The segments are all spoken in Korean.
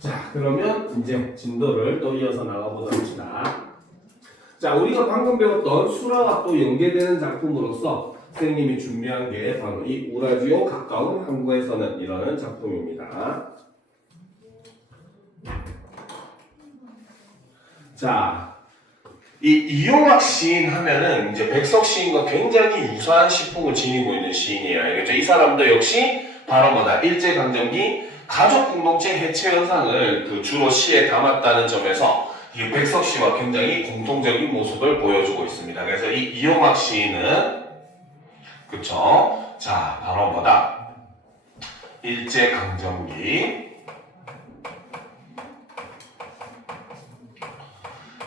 자, 그러면 이제 진도를 또 이어서 나가보도록 합시다. 자, 우리가 방금 배웠던 수라와 또 연계되는 작품으로서 선생님이 준비한 게 바로 이 우라지오 가까운 항구에서는 이라는 작품입니다. 자, 이 이용학 시인 하면은 이제 백석 시인과 굉장히 유사한 시풍을 지니고 있는 시인이에요. 알겠죠? 이 사람도 역시 바로 뭐다? 일제강점기 가족 공동체 해체 현상을 그 주로 시에 담았다는 점에서 이 백석 시와 굉장히 공통적인 모습을 보여주고 있습니다. 그래서 이 이용학 시인은 그쵸? 자, 바로 뭐다? 일제강점기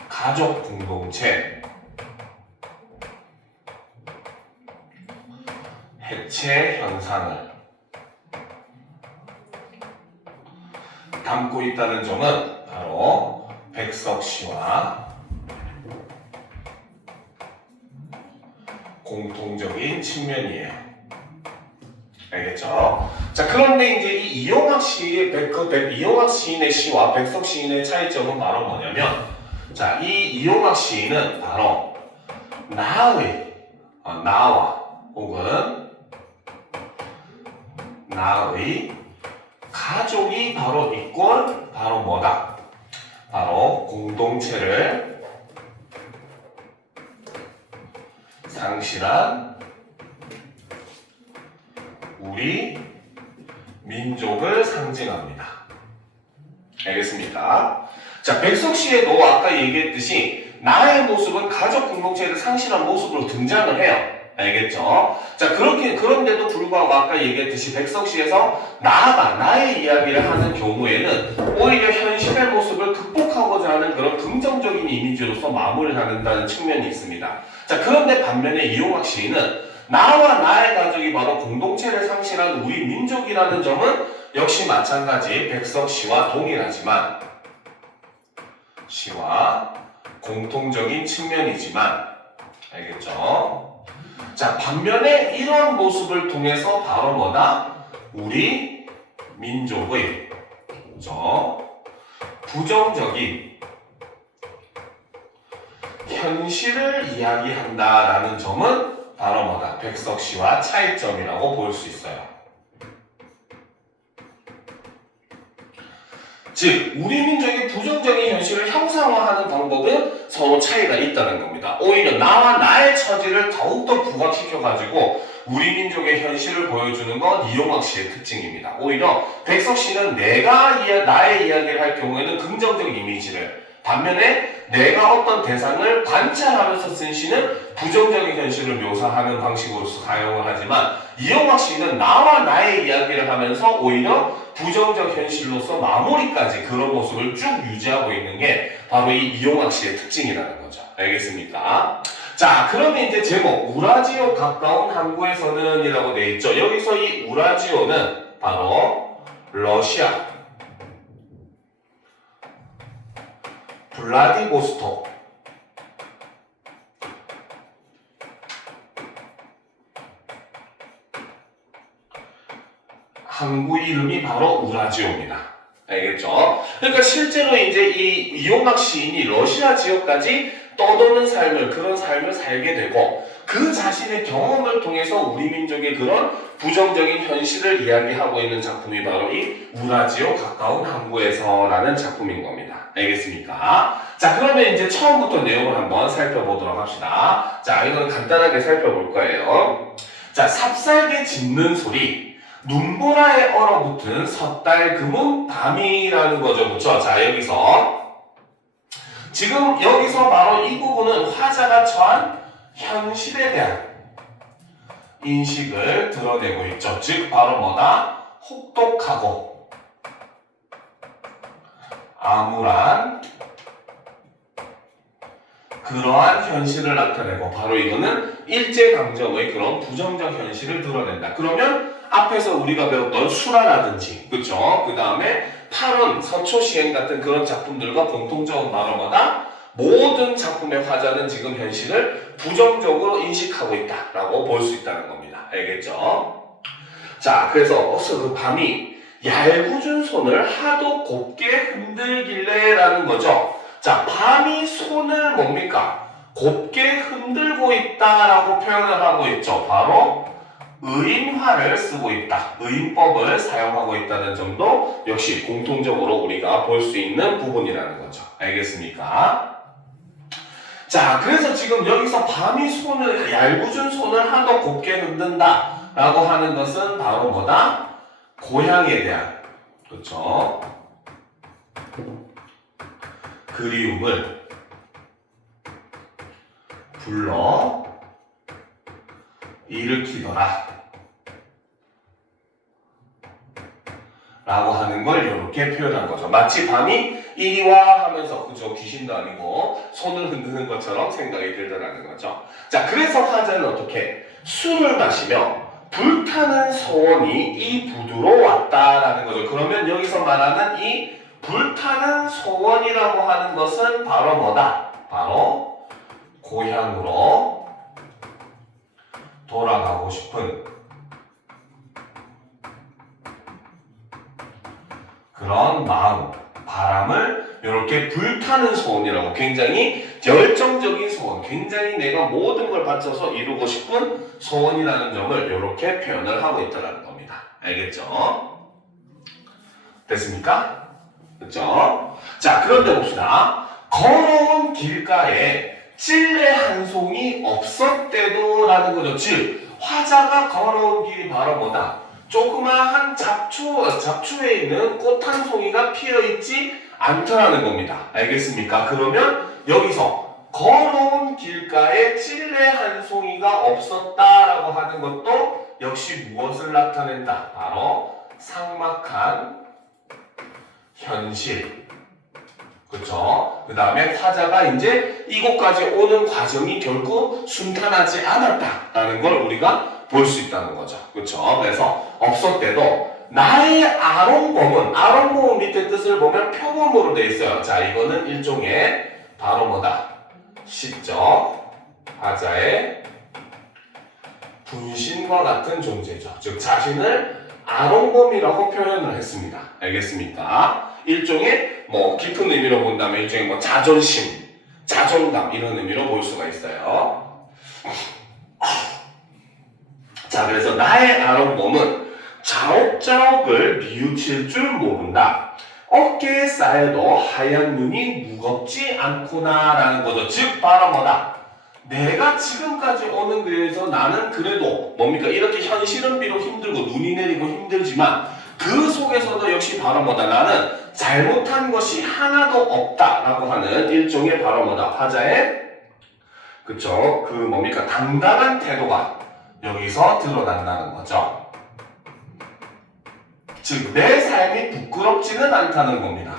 가족 공동체 해체 현상을 담고 있다는 점은 바로 백석 시와 공통적인 측면이에요. 알겠죠? 자, 그런데 이제 이 이용학 시인의 시와 백석 시인의 차이점은 바로 뭐냐면, 자, 이 이용학 시인은 바로 나와 혹은 나의 가족이 바로 이꼴 바로 뭐다? 바로 공동체를 상실한 우리 민족을 상징합니다. 알겠습니까? 자, 백석 시에도 아까 얘기했듯이 나의 모습은 가족 공동체를 상실한 모습으로 등장을 해요. 알겠죠? 자, 그런데도 불구하고 아까 얘기했듯이 백석 시에서 나의 이야기를 하는 경우에는 오히려 현실의 모습을 극복하고자 하는 그런 긍정적인 이미지로서 마무리를 하는다는 측면이 있습니다. 자, 그런데 반면에 이용학 시인은 나와 나의 가족이 바로 공동체를 상실한 우리 민족이라는 점은 역시 마찬가지 백석 시와 동일하지만 시와 공통적인 측면이지만 알겠죠? 자, 반면에 이런 모습을 통해서 바로 뭐다? 우리 민족의 부정적인 현실을 이야기한다라는 점은 바로 뭐다? 백석 시와 차이점이라고 볼 수 있어요. 즉, 우리 민족이 부정적인 현실을 형상화하는 방법은 서로 차이가 있다는 겁니다. 오히려 나와 나의 처지를 더욱더 부각시켜가지고 우리 민족의 현실을 보여주는 건 이용학 시의 특징입니다. 오히려 백석 시는 나의 이야기를 할 경우에는 긍정적 이미지를, 반면에 내가 어떤 대상을 관찰하면서 쓴 시는 부정적인 현실을 묘사하는 방식으로서 사용을 하지만 이용학 시는 나와 나의 이야기를 하면서 오히려 부정적 현실로서 마무리까지 그런 모습을 쭉 유지하고 있는 게 바로 이 이용학 시의 특징이라는 거죠. 알겠습니까? 자, 그러면 이제 제목 우라지오 가까운 항구에서는 이라고 되어 있죠. 여기서 이 우라지오는 바로 러시아 블라디보스톡 항구 이름이 바로 우라지오입니다. 알겠죠? 그러니까 실제로 이제 이 이용학 시인이 러시아 지역까지 떠도는 그런 삶을 살게 되고 그 자신의 경험을 통해서 우리 민족의 그런 부정적인 현실을 이야기하고 있는 작품이 바로 이 우라지오 가까운 항구에서라는 작품인 겁니다. 알겠습니까? 자, 그러면 이제 처음부터 내용을 한번 살펴보도록 합시다. 자, 이건 간단하게 살펴볼 거예요. 자, 삽살개 짖는 소리, 눈보라에 얼어붙은 섣달 금은 밤이라는 거죠. 그렇죠? 자, 지금 여기서 바로 이 부분은 화자가 처한 현실에 대한 인식을 드러내고 있죠. 즉 바로 뭐다? 혹독하고 암울한 그러한 현실을 나타내고 바로 이거는 일제강점의 그런 부정적 현실을 드러낸다. 그러면 앞에서 우리가 배웠던 수라라든지 그쵸? 그 다음에 8원, 서초시행 같은 그런 작품들과 공통적인 바로 뭐다? 모든 작품의 화자는 지금 현실을 부정적으로 인식하고 있다라고 볼 수 있다는 겁니다. 알겠죠? 자, 그래서 그 밤이 얄궂은 손을 하도 곱게 흔들길래 라는 거죠. 자, 밤이 손을 뭡니까? 곱게 흔들고 있다라고 표현을 하고 있죠. 바로 의인화를 쓰고 있다. 의인법을 사용하고 있다는 점도 역시 공통적으로 우리가 볼 수 있는 부분이라는 거죠. 알겠습니까? 자, 그래서 지금 여기서 밤이 손을, 얄궂은 손을 하도 곱게 흔든다 라고 하는 것은 바로 뭐다? 고향에 대한, 그렇죠? 그리움을 불러 일으키더라 라고 하는 걸 이렇게 표현한 거죠. 마치 밤이 이리 와 하면서, 그죠? 귀신도 아니고 손을 흔드는 것처럼 생각이 들더라는 거죠. 자, 그래서 화자는 어떻게? 술을 마시며 불타는 소원이 이 부두로 왔다라는 거죠. 그러면 여기서 말하는 이 불타는 소원이라고 하는 것은 바로 뭐다? 바로 고향으로 돌아가고 싶은 그런 마음, 바람을 이렇게 불타는 소원이라고, 굉장히 열정적인 소원, 굉장히 내가 모든 걸 바쳐서 이루고 싶은 소원이라는 점을 이렇게 표현을 하고 있다는 겁니다. 알겠죠? 됐습니까? 그렇죠? 자, 그런데 봅시다. 걸어온 길가에 찔레 한 송이 없었대도 라는 거죠. 즉, 화자가 걸어온 길이 바로 뭐다? 조그마한 잡초에 있는 꽃 한 송이가 피어있지 않더라는 겁니다. 알겠습니까? 그러면 여기서 걸어온 길가에 찔레 한 송이가 없었다라고 하는 것도 역시 무엇을 나타낸다? 바로 삭막한 현실. 그렇죠? 그 다음에 화자가 이제 이곳까지 오는 과정이 결코 순탄하지 않았다라는 걸 우리가 볼 수 있다는 거죠. 그렇죠? 그래서 없었대도 나의 아롱봄은 밑에 뜻을 보면 표범으로 되어 있어요. 자, 이거는 일종의 바로 뭐다? 시적 화자의 분신과 같은 존재죠. 즉 자신을 아롱봄이라고 표현을 했습니다. 알겠습니까? 일종의 뭐 깊은 의미로 본다면 일종의 뭐 자존심, 자존감 이런 의미로 볼 수가 있어요. 자, 그래서 나의 아롱봄은 자옥자옥을 뉘우칠 줄 모른다. 어깨에 쌓여도 하얀 눈이 무겁지 않구나 라는 거죠. 즉 바로 뭐다? 내가 지금까지 오는 데에서 나는 그래도 뭡니까? 이렇게 현실은 비록 힘들고 눈이 내리고 힘들지만 그 속에서도 역시 바로 뭐다? 나는 잘못한 것이 하나도 없다라고 하는 일종의 바로 뭐다? 화자의 그쵸? 그 뭡니까? 당당한 태도가 여기서 드러난다는 거죠. 즉 내 삶이 부끄럽지는 않다는 겁니다.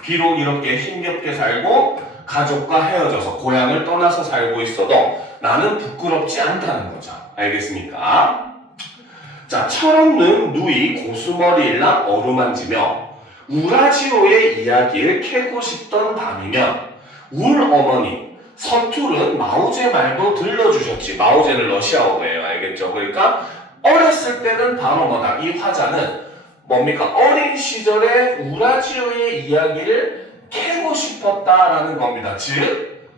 비록 이렇게 힘겹게 살고 가족과 헤어져서 고향을 떠나서 살고 있어도 나는 부끄럽지 않다는 거죠. 알겠습니까? 자, 철없는 누이 고수머리일랑 어루만지며 우라지오의 이야기를 캐고 싶던 밤이면 울 어머니 서툴은 마오제 말도 들려주셨지. 마오제는 러시아어예요. 알겠죠? 그러니까 어렸을 때는 바로 뭐다? 이 화자는 뭡니까? 어린 시절에 우라지오의 이야기를 캐고 싶었다라는 겁니다. 즉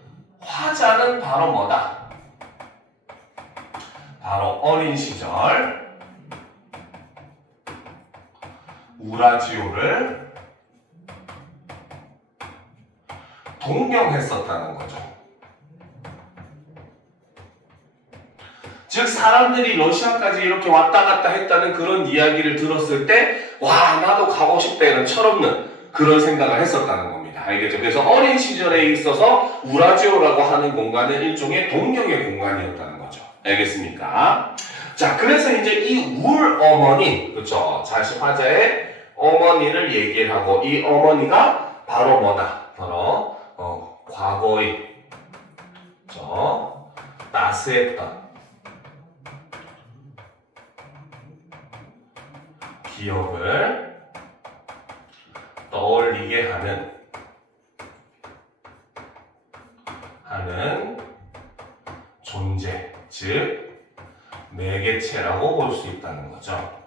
화자는 바로 뭐다? 바로 어린 시절 우라지오를 동경했었다는 거죠. 즉 사람들이 러시아까지 이렇게 왔다 갔다 했다는 그런 이야기를 들었을 때 와, 나도 가고 싶다 이런 철없는 그런 생각을 했었다는 겁니다. 알겠죠? 그래서 어린 시절에 있어서 우라지오라고 하는 공간은 일종의 동경의 공간이었다는 거죠. 알겠습니까? 자, 그래서 이제 이 울 어머니, 그렇죠? 자신 화자의 어머니를 얘기를 하고 이 어머니가 바로 뭐다? 바로 과거의 나스했던 기억을 떠올리게 하는 존재, 즉 매개체라고 볼 수 있다는 거죠.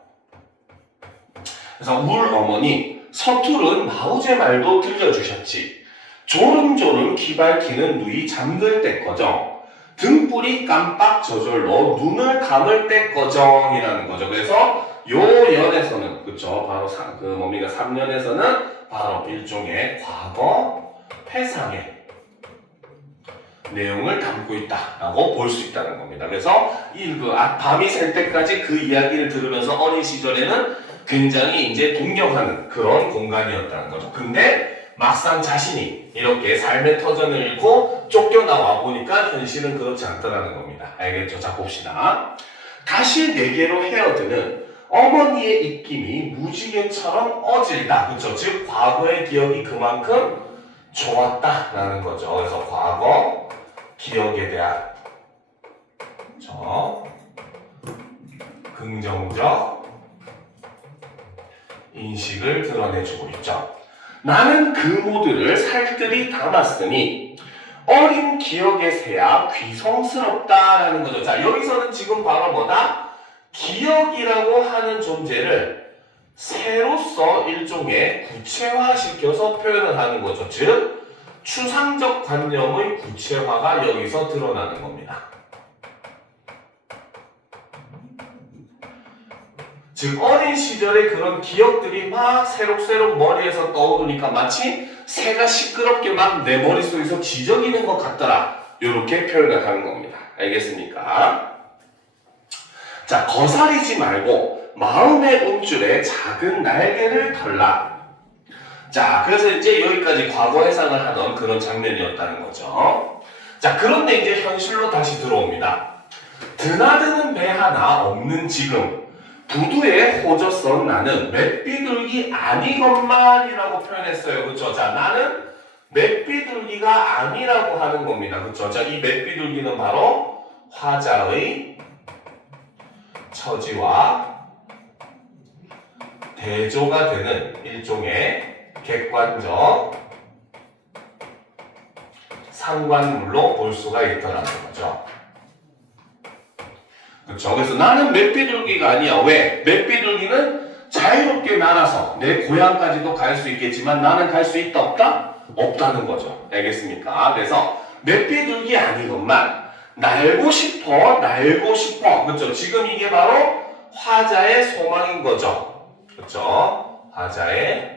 그래서 울 어머니 서투른 마우제 말도 들려주셨지. 조름조름 기발키는 누이 잠들 때거정. 등불이 깜빡 저절로 눈을 감을 때거정이라는 거죠. 그래서 요 연에서는 그쵸 바로 뭡니까 3년에서는 바로 일종의 과거 회상의 내용을 담고 있다라고 볼 수 있다는 겁니다. 그래서 밤이 셀 때까지 그 이야기를 들으면서 어린 시절에는 굉장히 이제 동경하는 그런 공간이었다는 거죠. 근데 막상 자신이 이렇게 삶의 터전을 잃고 쫓겨나와 보니까 현실은 그렇지 않더라는 겁니다. 알겠죠? 자 봅시다. 다시 내게로 헤어드는 어머니의 입김이 무지개처럼 어질다. 그렇죠? 즉 과거의 기억이 그만큼 좋았다라는 거죠. 그래서 과거 기억에 대한 긍정적 인식을 드러내주고 있죠. 나는 그 모두를 살뜰히 담았으니 어린 기억의 새야 귀성스럽다라는 거죠. 자, 여기서는 지금 바로 뭐다? 기억이라고 하는 존재를 새로서 일종의 구체화시켜서 표현을 하는 거죠. 즉, 추상적 관념의 구체화가 여기서 드러나는 겁니다. 즉 어린 시절의 그런 기억들이 막 새록새록 머리에서 떠오르니까 마치 새가 시끄럽게 막 내 머릿속에서 지저귀는 것 같더라. 이렇게 표현을 하는 겁니다. 알겠습니까? 자, 거사리지 말고 마음의 움줄에 작은 날개를 털라. 자, 그래서 이제 여기까지 과거 해상을 하던 그런 장면이었다는 거죠. 자, 그런데 이제 현실로 다시 들어옵니다. 드나드는 배 하나 없는 지금 부두에 호져 썬 나는 맷비둘기 아니건만이라고 표현했어요. 그쵸? 자, 나는 맷비둘기가 아니라고 하는 겁니다. 그쵸? 자, 이 맷비둘기는 바로 화자의 처지와 대조가 되는 일종의 객관적 상관물로 볼 수가 있더라는 거죠. 그렇죠. 그래서 나는 맷비둘기가 아니야. 왜? 맷비둘기는 자유롭게 날아서 내 고향까지도 갈 수 있겠지만 나는 갈 수 있다 없다? 없다는 거죠. 알겠습니까? 그래서 맷비둘기 아니건만 날고 싶어. 그렇죠. 지금 이게 바로 화자의 소망인 거죠. 그렇죠. 화자의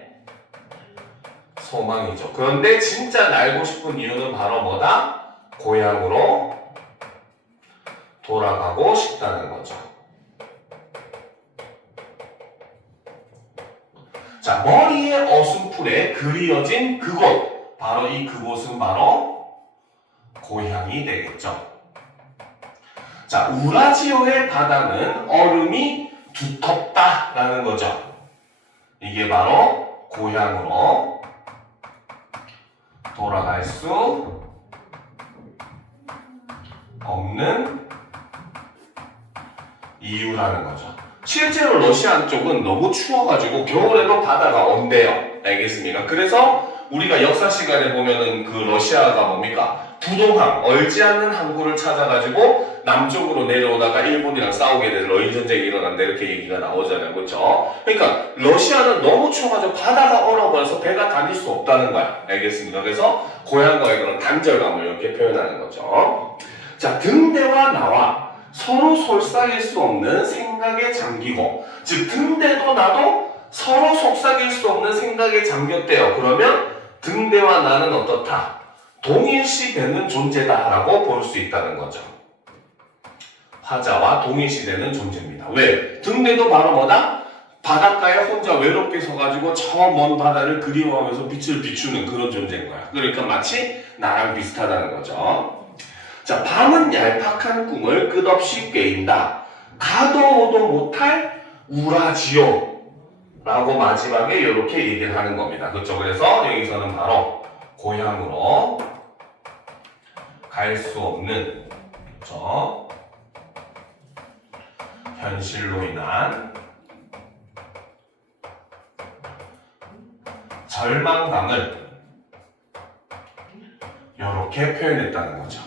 소망이죠. 그런데 진짜 날고 싶은 이유는 바로 뭐다? 고향으로 돌아가고 싶다는 거죠. 자, 머리의 어순풀에 그리어진 그곳. 바로 이 그곳은 바로 고향이 되겠죠. 자, 우라지오의 바다는 얼음이 두텁다라는 거죠. 이게 바로 고향으로 돌아갈 수 없는 이유라는 거죠. 실제로 러시아 쪽은 너무 추워가지고 겨울에도 바다가 온대요. 알겠습니까? 그래서 우리가 역사 시간에 보면은 그 러시아가 뭡니까? 부동항, 얼지 않는 항구를 찾아가지고 남쪽으로 내려오다가 일본이랑 싸우게 된 러일 전쟁이 일어난다 이렇게 얘기가 나오잖아요. 그렇죠? 그러니까 러시아는 너무 추워가지고 바다가 얼어버려서 배가 다닐 수 없다는 거야. 알겠습니까? 그래서 고향과의 그런 단절감을 이렇게 표현하는 거죠. 자, 등대와 나와 서로 솔삭일 수 없는 생각에 잠기고, 즉 등대도 나도 서로 속삭일 수 없는 생각에 잠겼대요. 그러면 등대와 나는 어떻다? 동일시되는 존재다라고 볼 수 있다는 거죠. 화자와 동일시되는 존재입니다. 왜? 등대도 바로 뭐다? 바닷가에 혼자 외롭게 서가지고 저 먼 바다를 그리워하면서 빛을 비추는 그런 존재인 거야. 그러니까 마치 나랑 비슷하다는 거죠. 자, 밤은 얄팍한 꿈을 끝없이 꿰인다. 가도 오도 못할 우라지요. 라고 마지막에 이렇게 얘기를 하는 겁니다. 그렇죠? 그래서 여기서는 바로 고향으로 갈 수 없는, 그렇죠? 현실로 인한 절망감을 이렇게 표현했다는 거죠.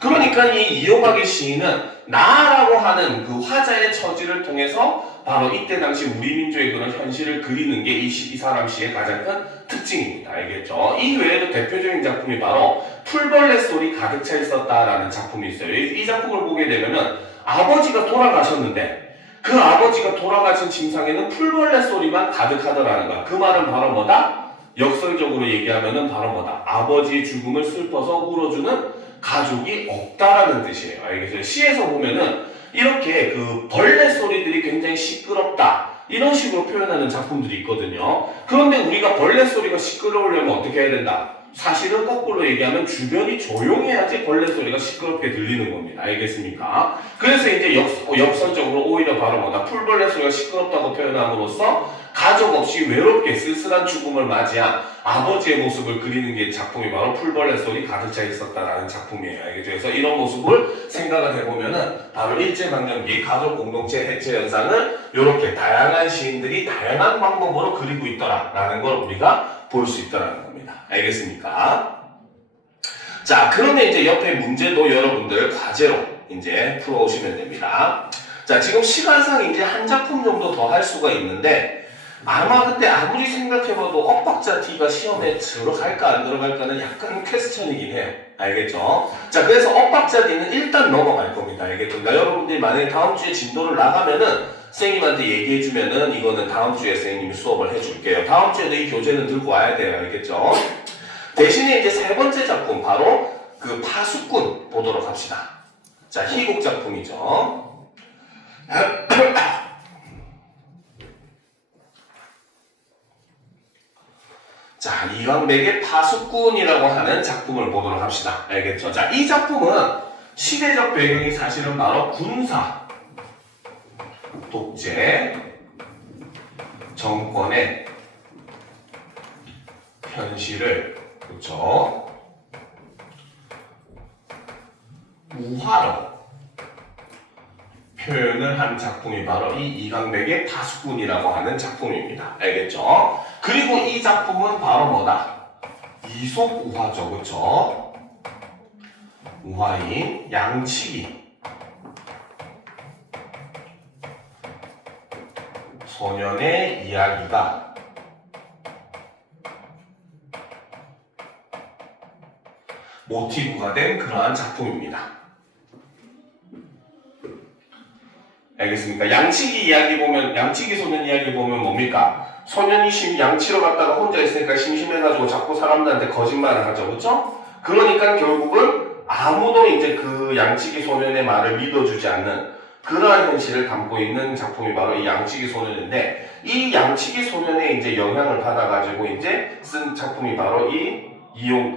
그러니까 이 이요마기 시인은 나라고 하는 그 화자의 처지를 통해서 바로 이때 당시 우리 민족의 그런 현실을 그리는 게 이 사람 시의 가장 큰 특징입니다. 알겠죠? 이 외에도 대표적인 작품이 바로 풀벌레 소리 가득 차 있었다라는 작품이 있어요. 이 작품을 보게 되면은 아버지가 돌아가셨는데 그 아버지가 돌아가신 침상에는 풀벌레 소리만 가득하더라는 거야. 그 말은 바로 뭐다? 역설적으로 얘기하면은 바로 뭐다? 아버지의 죽음을 슬퍼서 울어주는 가족이 없다라는 뜻이에요. 알겠어요? 시에서 보면은 이렇게 그 벌레 소리들이 굉장히 시끄럽다. 이런 식으로 표현하는 작품들이 있거든요. 그런데 우리가 벌레 소리가 시끄러우려면 어떻게 해야 된다? 사실은 거꾸로 얘기하면 주변이 조용해야지 벌레 소리가 시끄럽게 들리는 겁니다. 알겠습니까? 그래서 이제 역설적으로 오히려 바로 뭐다? 풀벌레 소리가 시끄럽다고 표현함으로써 가족 없이 외롭게 쓸쓸한 죽음을 맞이한 아버지의 모습을 그리는 게 작품이 바로 풀벌레 소리 가득 차 있었다라는 작품이에요. 알겠죠? 그래서 이런 모습을 생각을 해보면은 바로 일제강점기 가족 공동체 해체 현상을 이렇게 다양한 시인들이 다양한 방법으로 그리고 있더라라는 걸 우리가 볼 수 있더라는 겁니다. 알겠습니까? 자, 그런데 이제 옆에 문제도 여러분들 과제로 이제 풀어오시면 됩니다. 자, 지금 시간상 이제 한 작품 정도 더 할 수가 있는데 아마 그때 아무리 생각해봐도 엇박자 T가 시험에 들어갈까 안 들어갈까는 약간 퀘스천이긴 해요. 알겠죠? 자, 그래서 엇박자 T는 일단 넘어갈 겁니다. 알겠죠? 그러니까 여러분들이 만약에 다음 주에 진도를 나가면은 선생님한테 얘기해주면은 이거는 다음 주에 선생님이 수업을 해줄게요. 다음 주에도 이 교재는 들고 와야 돼요. 알겠죠? 대신에 이제 세 번째 작품 바로 그 파수꾼 보도록 합시다. 자, 희곡 작품이죠. 자, 이광백의 파수꾼이라고 하는 작품을 보도록 합시다. 알겠죠? 자, 이 작품은 시대적 배경이 사실은 바로 군사, 독재, 정권의 현실을, 그렇죠? 우화로 표현을 한 작품이 바로 이 이광백의 파수꾼이라고 하는 작품입니다. 알겠죠? 그리고 이 작품은 바로 뭐다? 이솝 우화죠. 그렇죠? 우화인 양치기 소년의 이야기가 모티브가 된 그러한 작품입니다. 알겠습니까? 양치기 이야기 보면, 양치기 소년 이야기 보면 뭡니까? 소년이 양치러 갔다가 혼자 있으니까 심심해가지고 자꾸 사람들한테 거짓말을 하죠. 그쵸? 그러니까 결국은 아무도 이제 그 양치기 소년의 말을 믿어주지 않는 그러한 현실을 담고 있는 작품이 바로 이 양치기 소년인데, 이 양치기 소년의 이제 영향을 받아가지고 이제 쓴 작품이 바로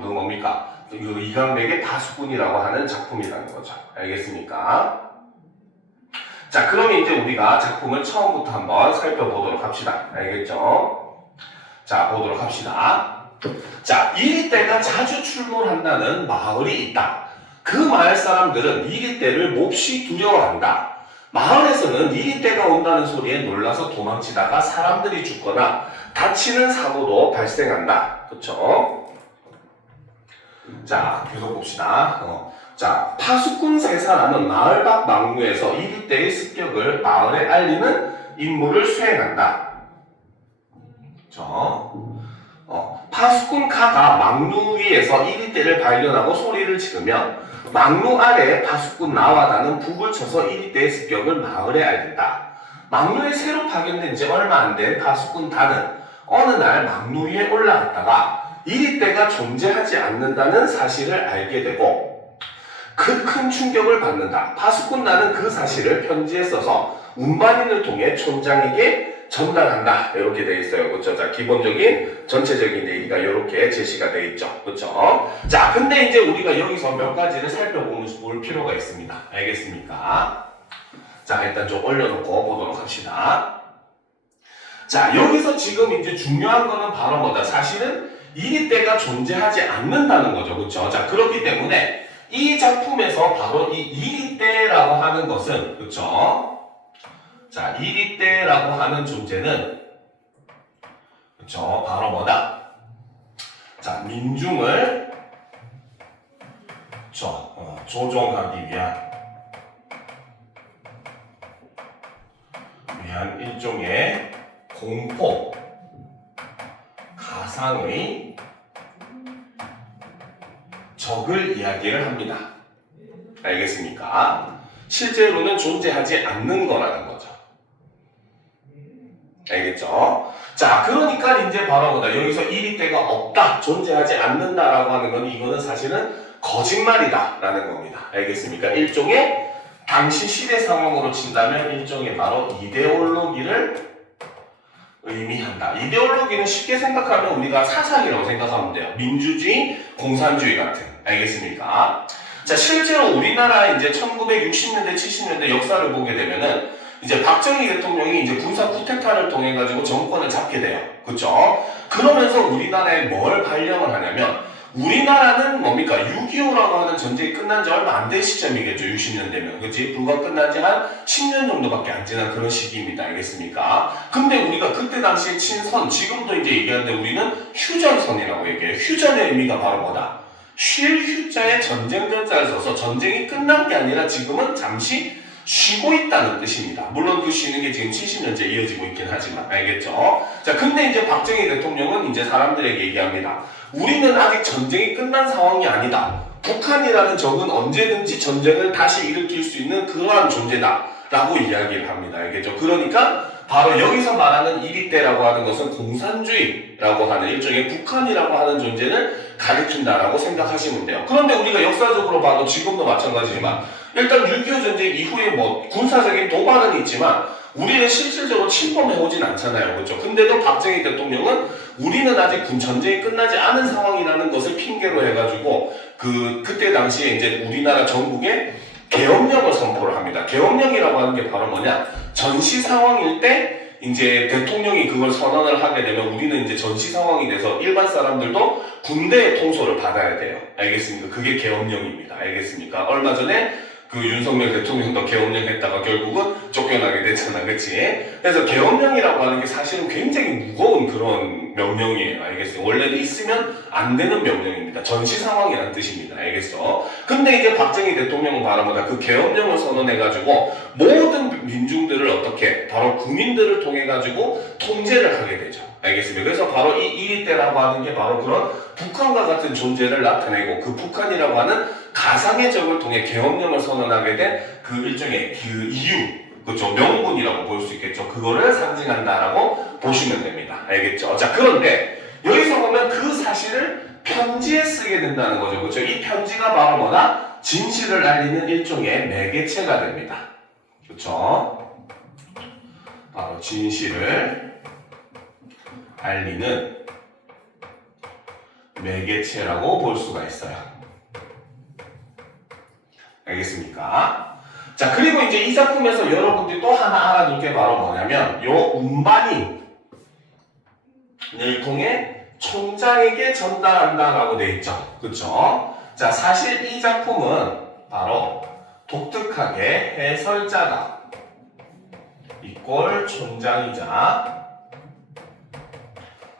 뭡니까? 그 이광백의 파수꾼이라고 하는 작품이라는 거죠. 알겠습니까? 자, 그러면 이제 우리가 작품을 처음부터 한번 살펴보도록 합시다. 알겠죠? 자, 보도록 합시다. 자, 이리떼가 자주 출몰한다는 마을이 있다. 그 마을 사람들은 이리떼를 몹시 두려워한다. 마을에서는 이리떼가 온다는 소리에 놀라서 도망치다가 사람들이 죽거나 다치는 사고도 발생한다. 그쵸? 자, 계속 봅시다. 자, 파수꾼 세 사람은 마을 밖 망루에서 이리떼의 습격을 마을에 알리는 임무를 수행한다. 그렇죠? 파수꾼 가가 망루 위에서 이리떼를 발견하고 소리를 지르면 망루 아래에 파수꾼 나와다는 북을 쳐서 이리떼의 습격을 마을에 알린다. 망루에 새로 파견된 지 얼마 안 된 파수꾼 다는 어느 날 망루 위에 올라갔다가 이리떼가 존재하지 않는다는 사실을 알게 되고 큰 충격을 받는다. 파수꾼 나는 그 사실을 편지에 써서 운반인을 통해 촌장에게 전달한다. 이렇게 되어 있어요. 그렇죠? 자, 기본적인 전체적인 얘기가 이렇게 제시가 되어 있죠. 그렇죠? 자, 근데 이제 우리가 여기서 몇 가지를 살펴볼 필요가 있습니다. 알겠습니까? 자, 일단 좀 올려놓고 보도록 합시다. 자, 여기서 지금 이제 중요한 거는 바로 뭐다? 사실은 이리떼가 존재하지 않는다는 거죠. 그렇죠? 자, 그렇기 때문에 이 작품에서 바로 이 이리떼라고 하는 것은, 그렇죠? 자, 이리떼라고 하는 존재는, 그렇죠? 바로 뭐다? 자, 민중을, 그렇죠? 조종하기 위한 의미한 일종의 공포, 가상의 적을 이야기를 합니다. 알겠습니까? 실제로는 존재하지 않는 거라는 거죠. 알겠죠? 자, 그러니까 이제 바로 뭐다. 여기서 이리때가 없다, 존재하지 않는다라고 하는 건 이거는 사실은 거짓말이다 라는 겁니다. 알겠습니까? 일종의 당시 시대 상황으로 친다면 일종의 바로 이데올로기를 의미한다. 이데올로기는 쉽게 생각하면 우리가 사상이라고 생각하면 돼요. 민주주의, 공산주의 같은. 알겠습니까? 자, 실제로 우리나라 이제 1960년대, 70년대 역사를 보게 되면은 이제 박정희 대통령이 이제 군사 쿠데타를 통해 가지고 정권을 잡게 돼요. 그렇죠? 그러면서 우리나라에 뭘 발령을 하냐면 우리나라는 뭡니까? 6.25라고 하는 전쟁이 끝난 지 얼마 안 된 시점이겠죠. 60년 되면. 그치? 불과 끝난 지 한 10년 정도밖에 안 지난 그런 시기입니다. 알겠습니까? 근데 우리가 그때 당시에 친선, 지금도 이제 얘기하는데 우리는 휴전선이라고 얘기해요. 휴전의 의미가 바로 뭐다? 쉴 휴자에 전쟁 전자를 써서 전쟁이 끝난 게 아니라 지금은 잠시 쉬고 있다는 뜻입니다. 물론 그 쉬는 게 지금 70년째 이어지고 있긴 하지만. 알겠죠? 자, 근데 이제 박정희 대통령은 이제 사람들에게 얘기합니다. 우리는 아직 전쟁이 끝난 상황이 아니다. 북한이라는 적은 언제든지 전쟁을 다시 일으킬 수 있는 그러한 존재다 라고 이야기를 합니다. 알겠죠? 그러니까 바로 여기서 말하는 이리때라고 하는 것은 공산주의라고 하는 일종의 북한이라고 하는 존재를 가리킨다라고 생각하시면 돼요. 그런데 우리가 역사적으로 봐도 지금도 마찬가지지만 일단 6.25 전쟁 이후에 뭐 군사적인 도발은 있지만 우리는 실질적으로 침범해오진 않잖아요. 그렇죠? 근데도 박정희 대통령은 우리는 아직 전쟁이 끝나지 않은 상황이라는 것을 핑계로 해가지고 그때 당시에 이제 우리나라 전국에 계엄령을 선포를 합니다. 계엄령이라고 하는 게 바로 뭐냐? 전시 상황일 때 이제 대통령이 그걸 선언을 하게 되면 우리는 이제 전시 상황이 돼서 일반 사람들도 군대의 통솔을 받아야 돼요. 알겠습니까? 그게 계엄령입니다. 알겠습니까? 얼마 전에 그 윤석열 대통령도 계엄령 했다가 결국은 쫓겨나게 됐잖아. 그치? 그래서 계엄령이라고 하는 게 사실은 굉장히 무거운 그런 명령이에요. 알겠어요? 원래는 있으면 안 되는 명령입니다. 전시 상황이라는 뜻입니다. 알겠어? 근데 이제 박정희 대통령은 바로 뭐다? 그 계엄령을 선언해가지고 모든 민중들을 어떻게? 바로 국민들을 통해가지고 통제를 하게 되죠. 알겠습니다. 그래서 바로 이 이리때라고 하는 게 바로 그런 북한과 같은 존재를 나타내고 그 북한이라고 하는 가상의 적을 통해 계엄령을 선언하게 된 그 일종의 그 이유, 그렇죠? 명분이라고 볼 수 있겠죠. 그거를 상징한다라고 보시면 됩니다. 알겠죠? 자, 그런데 여기서 보면 그 사실을 편지에 쓰게 된다는 거죠. 그렇죠? 이 편지가 바로 뭐다? 진실을 알리는 일종의 매개체가 됩니다. 그렇죠? 바로 진실을 알리는 매개체라고 볼 수가 있어요. 알겠습니까? 자, 그리고 이제 이 작품에서 여러분들이 또 하나 알아둘 게 바로 뭐냐면 요 운반인을 통해 총장에게 전달한다라고 되어 있죠. 그쵸? 자, 사실 이 작품은 바로 독특하게 해설자가 이꼴 총장이자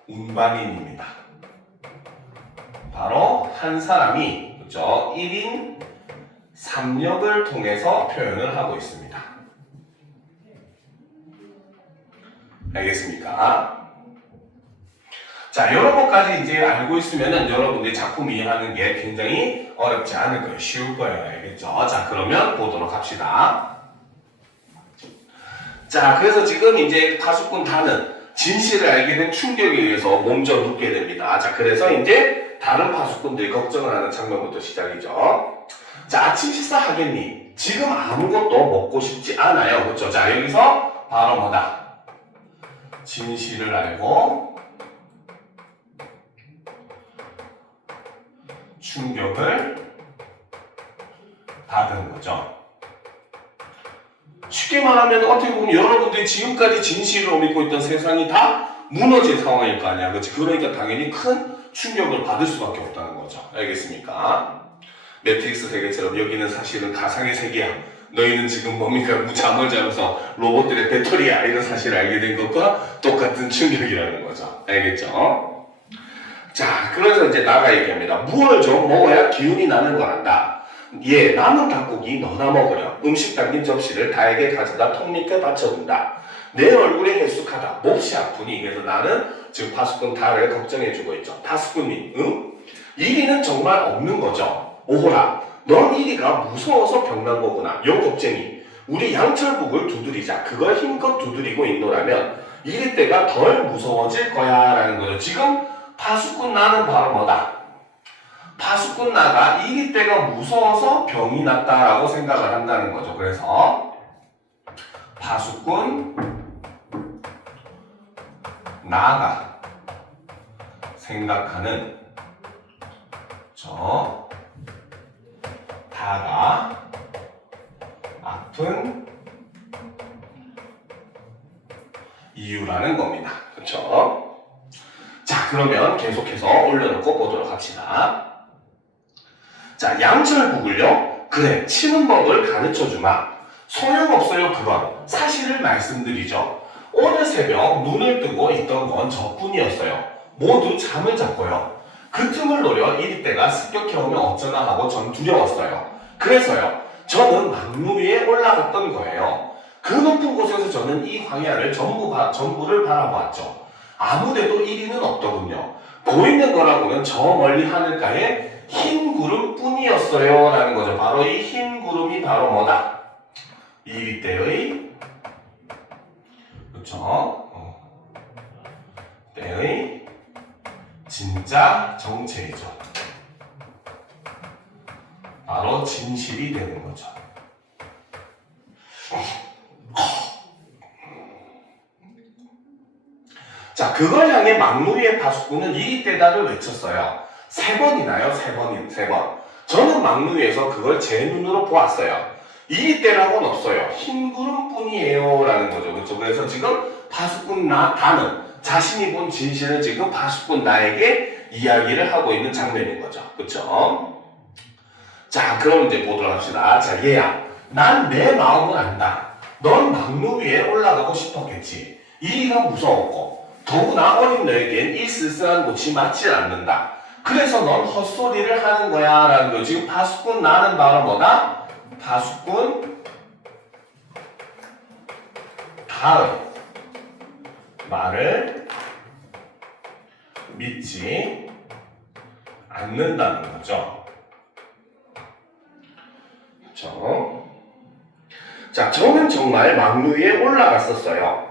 운반인입니다. 바로 한 사람이 그쵸? 1인 3역을 통해서 표현을 하고 있습니다. 알겠습니까? 자, 이런 것까지 이제 알고 있으면은 여러분들이 작품 이해하는 게 굉장히 어렵지 않을 거예요. 쉬울 거예요. 알겠죠? 자, 그러면 보도록 합시다. 자, 그래서 지금 이제 파수꾼 단은 진실을 알게 된 충격에 의해서 몸져 눕게 됩니다. 자, 그래서 이제 다른 파수꾼들이 걱정을 하는 장면부터 시작이죠. 자, 아침 식사 하겠니? 지금 아무것도 먹고 싶지 않아요. 그렇죠? 자, 여기서 바로 뭐다? 진실을 알고 충격을 받은 거죠. 쉽게 말하면 어떻게 보면 여러분들이 지금까지 진실을 믿고 있던 세상이 다 무너진 상황일 거 아니야. 그렇지? 그러니까 당연히 큰 충격을 받을 수밖에 없다는 거죠. 알겠습니까? 매트릭스 세계처럼 여기는 사실은 가상의 세계야. 너희는 지금 뭡니까? 잠을 자면서 로봇들의 배터리야. 이런 사실을 알게 된 것과 똑같은 충격이라는 거죠. 알겠죠? 자, 그래서 이제 나가 얘기합니다. 무엇을 좀 먹어야 기운이 나는 거란다. 예, 남은 닭고기 너나 먹으렴. 음식 담긴 접시를 다에게 가져다 통 밑에 받쳐둔다. 내 얼굴에 해숙하다. 몹시 아프니. 그래서 나는 지금 파수꾼 다를 걱정해주고 있죠. 파수꾼님, 응? 이리는 정말 없는 거죠. 오호라, 넌 이리가 무서워서 병난 거구나. 요 겁쟁이. 우리 양철북을 두드리자. 그걸 힘껏 두드리고 있노라면 이리 때가 덜 무서워질 거야. 라는 거죠. 지금 파수꾼 나는 바로 뭐다? 파수꾼 나가 이리 때가 무서워서 병이 났다라고 생각을 한다는 거죠. 그래서 파수꾼 나가 생각하는 다가 아픈 이유라는 겁니다. 그렇죠? 자, 그러면 계속해서 올려놓고 보도록 합시다. 자, 양철북을요. 그래, 치는 법을 가르쳐주마. 소용없어요. 그건 사실을 말씀드리죠. 오늘 새벽 눈을 뜨고 있던 건 저뿐이었어요. 모두 잠을 잤고요. 그 틈을 노려 이리 때가 습격해오면 어쩌나 하고 전 두려웠어요. 그래서요, 저는 막루 위에 올라갔던 거예요. 그 높은 곳에서 저는 이 광야를 전부를 바라보았죠. 아무데도 이리는 없더군요. 보이는 거라고는 저 멀리 하늘가에 흰 구름 뿐이었어요. 라는 거죠. 바로 이 흰 구름이 바로 뭐다? 이리 때의 그쵸? 때의 진짜 정체이죠. 바로 진실이 되는 거죠. 자, 그걸 향해 막루리의 파수꾼은 이리 때다를 외쳤어요. 3번이나요? 3번. 저는 막루리에서 그걸 제 눈으로 보았어요. 이리 때라고는 없어요. 흰 구름뿐이에요. 라는 거죠. 그렇죠? 그래서 지금 파수꾼 다는 자신이 본 진실을 지금 파수꾼 나에게 이야기를 하고 있는 장면인 거죠. 그렇죠? 자, 그럼 이제 보도록 합시다. 자, 얘야, 난 내 마음을 안다. 넌 막루 위에 올라가고 싶었겠지. 이리가 무서웠고 더구나 어린 너에겐 이 쓸쓸한 곳이 맞지 않는다. 그래서 넌 헛소리를 하는 거야. 라는 거. 지금 파수꾼 나는 바로 뭐다? 파수꾼 다의 말을 믿지 않는다는 거죠. 그렇죠? 자, 저는 정말 막루 위에 올라갔었어요.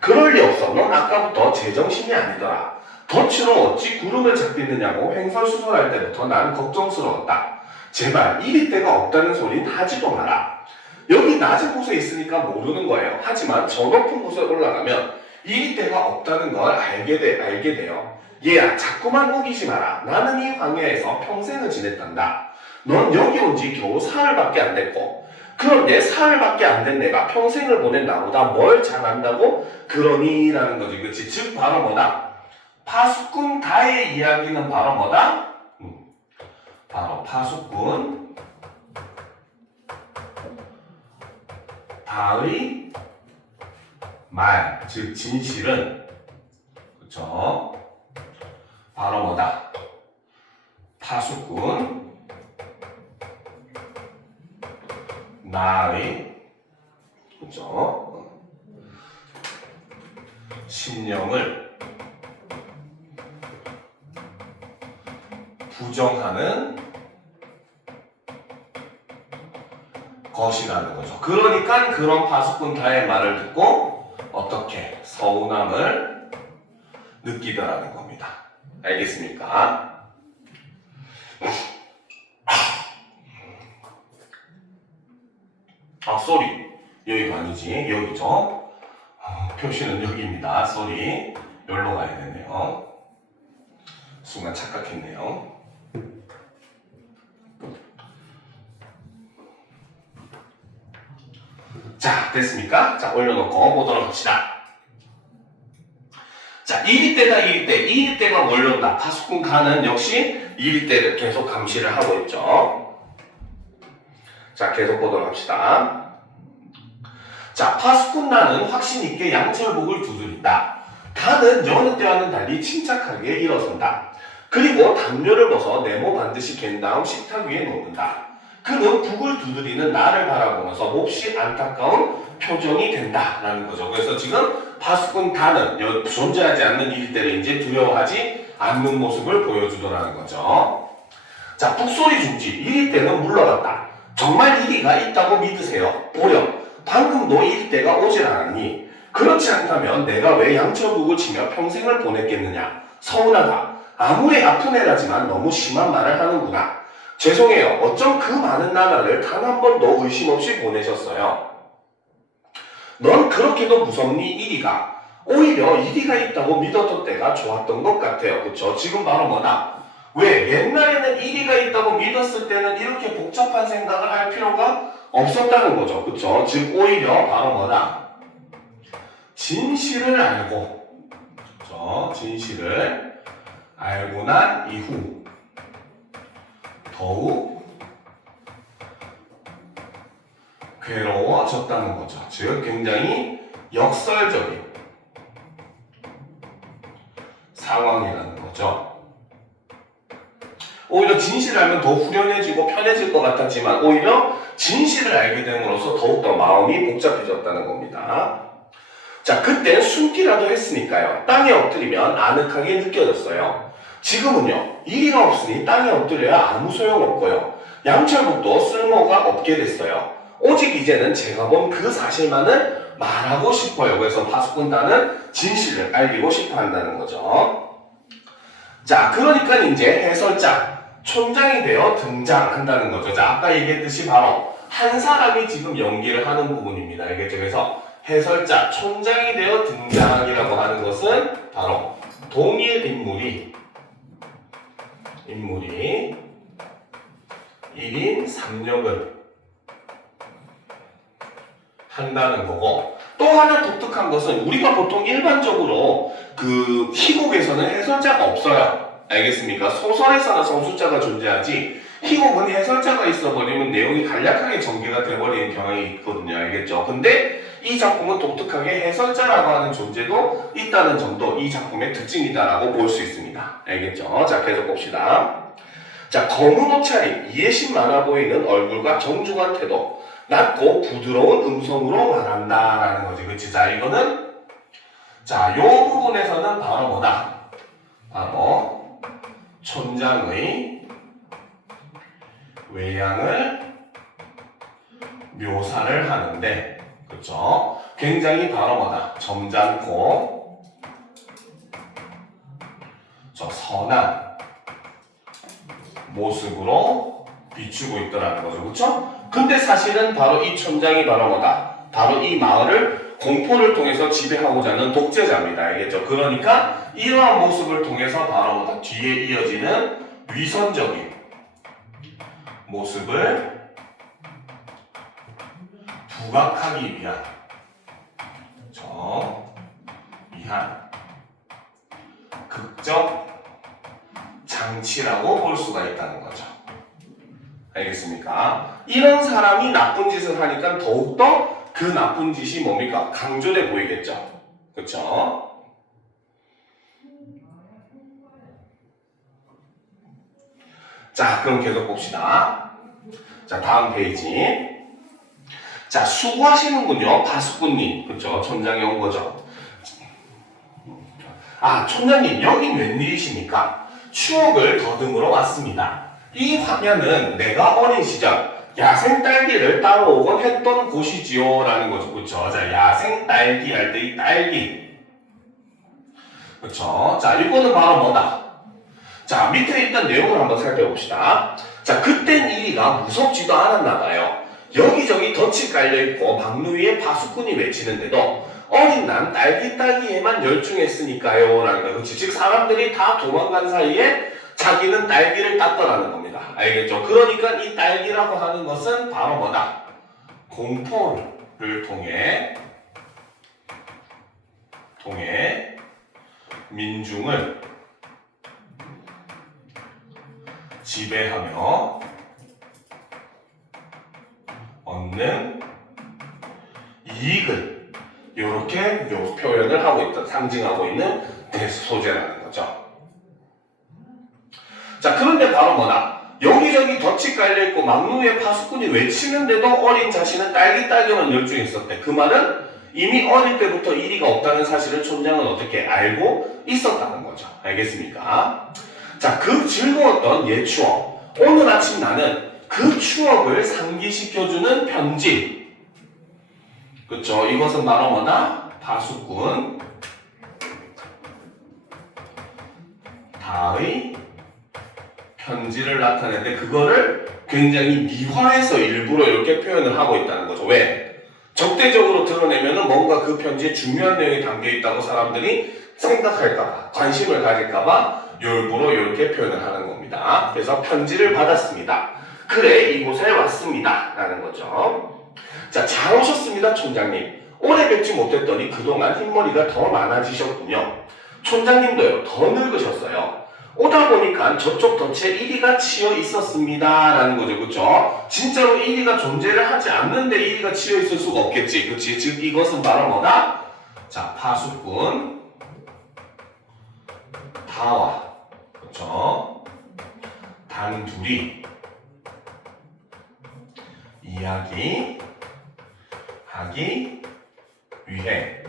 그럴 리 없어. 넌 아까부터 제정신이 아니더라. 덫으로 어찌 구름을 잡겠느냐고 횡설수설할 때부터 나는 걱정스러웠다. 제발 이리 때가 없다는 소린 하지도 마라. 여기 낮은 곳에 있으니까 모르는 거예요. 하지만 저 높은 곳에 올라가면 이리 때가 없다는 걸 알게 돼요. 얘야, 자꾸만 우기지 마라. 나는 이 광야에서 평생을 지냈단다. 넌 여기 온 지 겨우 사흘밖에 안 됐고, 그런데 사흘밖에 안 된 내가 평생을 보낸 나보다 뭘 잘한다고 그러니? 라는 거지. 그치? 즉 바로 뭐다? 파수꾼 다의 이야기는 바로 뭐다? 바로 파수꾼 다의 말, 즉 진실은 그쵸? 바로 뭐다? 파수꾼 나의 그쵸? 신념을 부정하는 것이라는 거죠. 그러니까 그런 파수꾼 다의 말을 듣고 어떻게 서운함을 느끼더라는 겁니다. 알겠습니까? 쏘리. 여기가 아니지. 여기죠. 표시는 여기입니다. 쏘리. 여기로 가야 되네요. 순간 착각했네요. 자, 됐습니까? 자, 올려놓고 보도록 합시다. 자, 이리 때가 몰려온다. 파수꾼 가는 역시 이리 때를 계속 감시를 하고 있죠. 자, 계속 보도록 합시다. 자, 파수꾼 나는 확신 있게 양철복을 두드린다. 다는 여느 때와는 달리 침착하게 일어선다. 그리고 담요를 벗어 네모 반드시 갠 다음 식탁 위에 놓는다. 그는 북을 두드리는 나를 바라보면서 몹시 안타까운 표정이 된다라는 거죠. 그래서 지금 파수꾼 다는 존재하지 않는 일대를 이제 두려워하지 않는 모습을 보여주더라는 거죠. 자, 북소리 중지. 이리때는 물러갔다. 정말 이리가 있다고 믿으세요. 보렴. 방금도 이리때가 오질 않았니? 그렇지 않다면 내가 왜 양철국을 치며 평생을 보냈겠느냐? 서운하다. 아무리 아픈 애라지만 너무 심한 말을 하는구나. 죄송해요. 어쩜 그 많은 나라를 단 한 번도 의심 없이 보내셨어요. 넌 그렇게도 무섭니 이리가? 오히려 이리가 있다고 믿었던 때가 좋았던 것 같아요. 그쵸? 지금 바로 뭐다? 왜? 옛날에는 이리가 있다고 믿었을 때는 이렇게 복잡한 생각을 할 필요가 없었다는 거죠. 그쵸? 즉 오히려 바로 뭐다? 진실을 알고, 그쵸? 진실을 알고 난 이후 더욱 괴로워졌다는 거죠. 즉 굉장히 역설적인 상황이라는 거죠. 오히려 진실을 알면 더 후련해지고 편해질 것 같았지만 오히려 진실을 알게 됨으로써 더욱더 마음이 복잡해졌다는 겁니다. 자, 그땐 숨기라도 했으니까요. 땅에 엎드리면 아늑하게 느껴졌어요. 지금은요. 이리가 없으니 땅에 엎드려야 아무 소용없고요. 양철국도 쓸모가 없게 됐어요. 오직 이제는 제가 본 그 사실만을 말하고 싶어요. 그래서 파수꾼단은 진실을 알리고 싶어 한다는 거죠. 자, 그러니까 이제 해설자, 촌장이 되어 등장한다는 거죠. 자, 아까 얘기했듯이 바로 한 사람이 지금 연기를 하는 부분입니다. 알겠죠? 그래서 해설자, 촌장이 되어 등장이라고 하는 것은 바로 동일 인물이 1인 3역을 한다는 거고, 또 하나 독특한 것은 우리가 보통 일반적으로 그 희곡에서는 해설자가 없어요. 알겠습니까? 소설에서는 서술자가 존재하지 희곡은 해설자가 있어버리면 내용이 간략하게 전개가 돼버리는 경향이 있거든요. 알겠죠? 근데 이 작품은 독특하게 해설자라고 하는 존재도 있다는 점도 이 작품의 특징이다라고 볼 수 있습니다. 알겠죠? 자, 계속 봅시다. 자, 검은 옷차림, 이해심 많아 보이는 얼굴과 정중한 태도, 낮고 부드러운 음성으로 말한다라는 거지. 그치? 자, 이거는 자, 요 부분에서는 바로 뭐다? 바로 촌장의 외양을 묘사를 하는데, 그쵸? 굉장히 바로 뭐다? 점잖고 선한 모습으로 비추고 있더라는 거죠. 그쵸? 근데 사실은 바로 이 촌장이 바로 뭐다? 바로 이 마을을 공포를 통해서 지배하고자 하는 독재자입니다. 알겠죠? 그러니까 이러한 모습을 통해서 바로 뭐다? 뒤에 이어지는 위선적인 모습을 부각하기 위한 극적 장치라고 볼 수가 있다는 거죠. 알겠습니까? 이런 사람이 나쁜 짓을 하니까 더욱더 그 나쁜 짓이 뭡니까? 강조돼 보이겠죠. 그렇죠? 자, 그럼 계속 봅시다. 자, 다음 페이지. 자, 수고하시는군요. 파수꾼님. 그렇죠? 촌장이 온 거죠. 아, 촌장님, 여긴 웬일이십니까? 추억을 더듬으러 왔습니다. 이 화면은 내가 어린 시절 야생 딸기를 따라오곤 했던 곳이지요 라는 거죠. 그쵸? 자, 야생 딸기 할 때 이 딸기, 그쵸? 자, 이거는 바로 뭐다? 자, 밑에 일단 내용을 한번 살펴봅시다. 자, 그땐 이리가 무섭지도 않았나 봐요. 여기저기 덫이 깔려있고 방루 위에 파수꾼이 외치는데도 어린 난 딸기에만 열중했으니까요 라는 거예요. 즉 사람들이 다 도망간 사이에 자기는 딸기를 땄더라는 겁니다. 알겠죠? 그러니까 이 딸기라고 하는 것은 바로 뭐다? 공포를 통해 민중을 지배하며 얻는 이익을 이렇게 표현을 하고 있던, 상징하고 있는 소재라는 거죠. 자, 그런데 바로 뭐다? 여기저기 덫이 깔려있고 막루에 파수꾼이 외치는데도 어린 자신은 딸기 따기만 열중했었대. 그 말은 이미 어릴 때부터 이리가 없다는 사실을 촌장은 어떻게 알고 있었다는 거죠. 알겠습니까? 자, 그 즐거웠던 옛 추억. 오늘 아침 나는 그 추억을 상기시켜주는 편지. 그쵸? 이것은 바로 뭐다? 파수꾼 다의 편지를 나타내는데 그거를 굉장히 미화해서 일부러 이렇게 표현을 하고 있다는 거죠. 왜? 적대적으로 드러내면은 뭔가 그 편지에 중요한 내용이 담겨 있다고 사람들이 생각할까봐, 관심을 가질까봐 일부러 이렇게 표현을 하는 겁니다. 그래서 편지를 받았습니다. 그래, 이곳에 왔습니다. 라는 거죠. 자, 잘 오셨습니다, 촌장님. 오래 뵙지 못했더니 그동안 흰머리가 더 많아지셨군요. 촌장님도요, 더 늙으셨어요. 오다 보니까 저쪽 덫에 1위가 치여 있었습니다. 라는 거죠. 그쵸? 진짜로 1위가 존재를 하지 않는데 1위가 치여 있을 수가 없겠지. 그치? 즉, 이것은 바로 뭐다? 자, 파수꾼 다와. 그쵸? 단둘이 이야기 하기 위해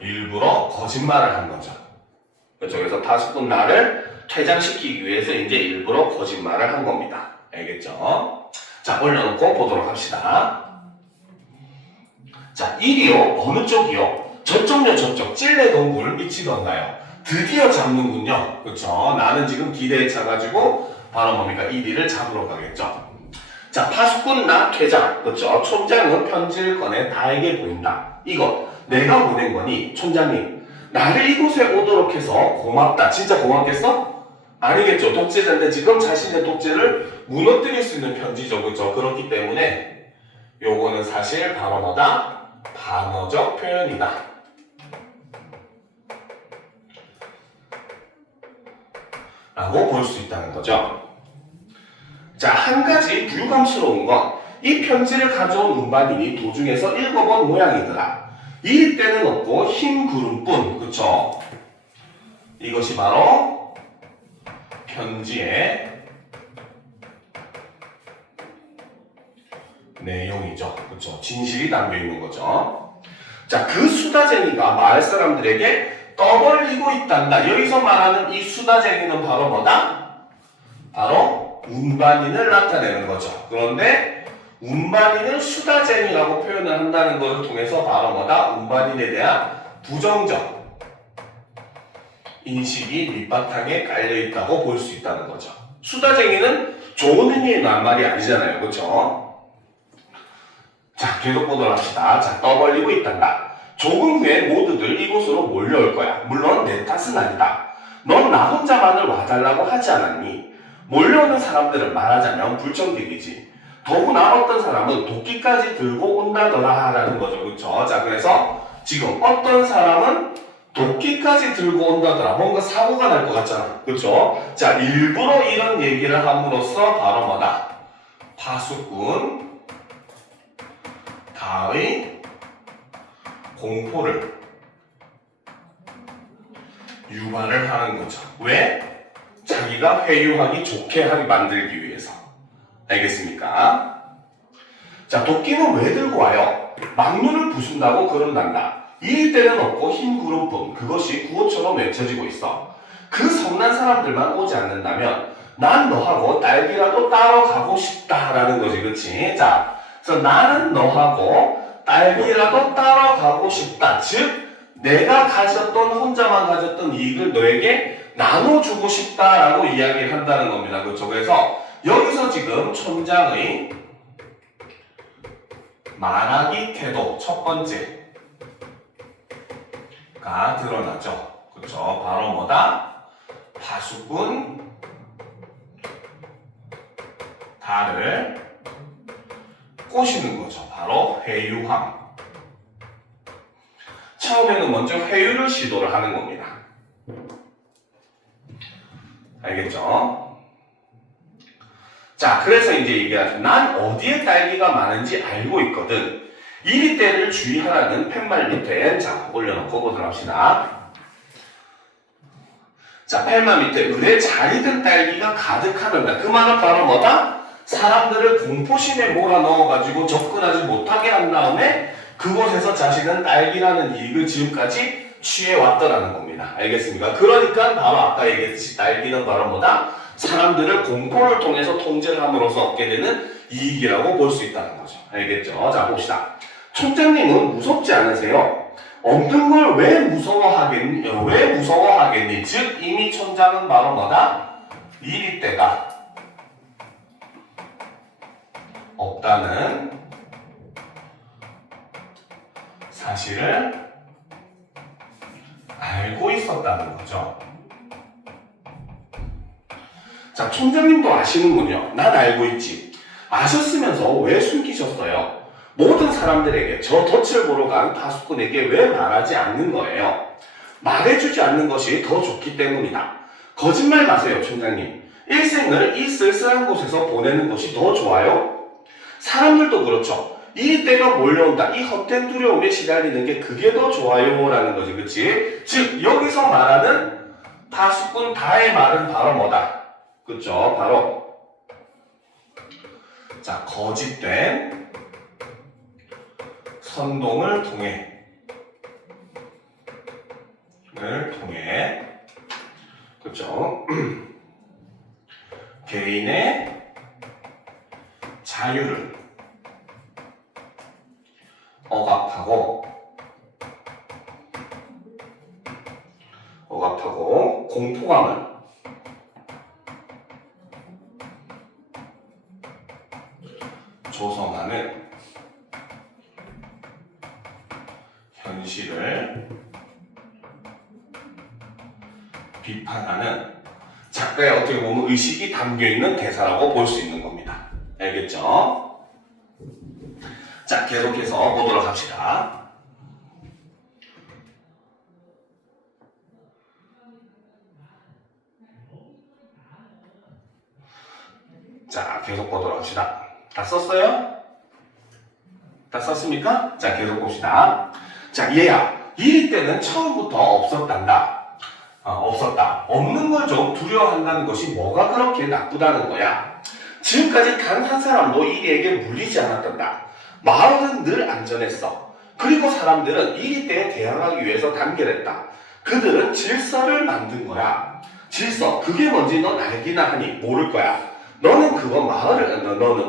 일부러 거짓말을 한 거죠. 그렇죠? 그래서 파수꾼 나를 퇴장시키기 위해서 이제 일부러 거짓말을 한 겁니다. 알겠죠? 자, 올려놓고 보도록 합시다. 자, 이리요, 어느 쪽이요? 저쪽요, 저쪽. 찔레 동굴 미치던가요? 드디어 잡는군요. 그렇죠? 나는 지금 기대에 차가지고 바로 뭡니까? 1위를 잡으러 가겠죠. 자, 파수꾼 나 퇴장. 그렇죠? 촌장은 편지를 꺼내 다에게 보인다. 이것 내가 보낸 거니 촌장님 나를 이곳에 오도록 해서 고맙다. 진짜 고맙겠어? 아니겠죠. 독재자인데 지금 자신의 독재를 무너뜨릴 수 있는 편지죠. 그렇죠? 그렇기 때문에 요거는 사실 바로 뭐다? 반어적 표현이다. 라고 볼 수 있다는 거죠. 자, 한 가지 불감스러운 건 이 편지를 가져온 운반인이 도중에서 읽어본 모양이더라. 이 때는 없고 흰 구름뿐. 그쵸? 이것이 바로 편지의 내용이죠. 그쵸? 진실이 담겨있는 거죠. 자, 그 수다쟁이가 마을 사람들에게 떠벌리고 있단다. 여기서 말하는 이 수다쟁이는 바로 뭐다? 바로 운반인을 나타내는 거죠. 그런데 운반인을 수다쟁이라고 표현을 한다는 것을 통해서 바로 뭐다? 운반인에 대한 부정적 인식이 밑바탕에 깔려있다고 볼 수 있다는 거죠. 수다쟁이는 좋은 의미의 낱말이 아니잖아요. 그렇죠? 자, 계속 보도록 합시다. 자, 떠벌리고 있단다. 조금 후에 모두들 이곳으로 몰려올 거야. 물론 내 탓은 아니다. 넌 나 혼자만을 와달라고 하지 않았니? 몰려오는 사람들은 말하자면 불청객이지. 더구나 어떤 사람은 도끼까지 들고 온다더라 라는 거죠. 그렇죠? 자, 그래서 지금 어떤 사람은 도끼까지 들고 온다더라. 뭔가 사고가 날 것 같잖아. 그렇죠? 자, 일부러 이런 얘기를 함으로써 바로 뭐다? 파수꾼 다의 공포를 유발을 하는 거죠. 왜? 자기가 회유하기 좋게 하게 만들기 위해서. 알겠습니까? 자, 도끼는 왜 들고 와요? 막눈을 부순다고 그런단다. 이일 때는 없고 흰 구름뿐. 그것이 구호처럼 외쳐지고 있어. 그 선난 사람들만 오지 않는다면 난 너하고 딸기라도 따러 가고 싶다라는 거지. 그치? 자, 그래서 나는 너하고 딸기라도 따러 가고 싶다. 즉 내가 가졌던 혼자만 가졌던 이익을 너에게 나눠주고 싶다라고 이야기를 한다는 겁니다. 그렇죠? 그래서 여기서 지금 촌장의 말하기 태도 첫 번째가 드러나죠. 그렇죠? 바로 뭐다? 파수꾼 다를 꼬시는 거죠. 바로 회유함. 처음에는 먼저 회유를 시도를 하는 겁니다. 알겠죠? 자, 그래서 이제 얘기하죠. 난 어디에 딸기가 많은지 알고 있거든. 이리 때를 주의하라는 팻말 밑에 자, 올려놓고 보도록 합시다. 자, 8만 밑에 을에 잘 익은 딸기가 가득하는다. 그 말은 바로 뭐다? 사람들을 공포심에 몰아넣어가지고 접근하지 못하게 한 다음에 그곳에서 자신은 딸기라는 이익을 지금까지 취해왔더라는 겁니다. 알겠습니까? 그러니까 바로 아까 얘기했듯이 딸기는 바로 뭐다? 사람들을 공포를 통해서 통제를 함으로써 얻게 되는 이익이라고 볼 수 있다는 거죠. 알겠죠? 자, 봅시다. 촌장님은 무섭지 않으세요? 없는 걸 왜 무서워하겠니? 즉 이미 촌장은 바로 뭐다? 이리 때가 없다는 사실을 알고 있었다는 거죠. 자, 촌장님도 아시는군요. 난 알고 있지. 아셨으면서 왜 숨기셨어요? 모든 사람들에게 저 덫을 보러 간 파수꾼에게 왜 말하지 않는 거예요? 말해주지 않는 것이 더 좋기 때문이다. 거짓말 마세요, 촌장님. 일생을 이 쓸쓸한 곳에서 보내는 것이 더 좋아요? 사람들도 그렇죠. 이 때가 몰려온다. 이 헛된 두려움에 시달리는 게 그게 더 좋아요 라는 거지. 그치? 즉 여기서 말하는 파수꾼 다의 말은 바로 뭐다? 그쵸? 바로 자, 거짓된 선동을 통해 그쵸? 개인의 자유를 억압하고 공포감을 조성하는 현실을 비판하는 작가의 어떻게 보면 의식이 담겨있는 대사라고 볼 수 있는 겁니다. 알겠죠? 자, 계속해서 보도록 합시다. 자, 계속 보도록 합시다. 다 썼어요? 다 썼습니까? 자, 계속 봅시다. 자, 얘야, 이리 때는 처음부터 없었단다. 없었다. 없는 걸 좀 두려워한다는 것이 뭐가 그렇게 나쁘다는 거야? 지금까지 단 한 사람도 이리에게 물리지 않았단다. 마을은 늘 안전했어. 그리고 사람들은 이리 때에 대항하기 위해서 단결했다. 그들은 질서를 만든 거야. 질서, 그게 뭔지 넌 알기나 하니 모를 거야. 너는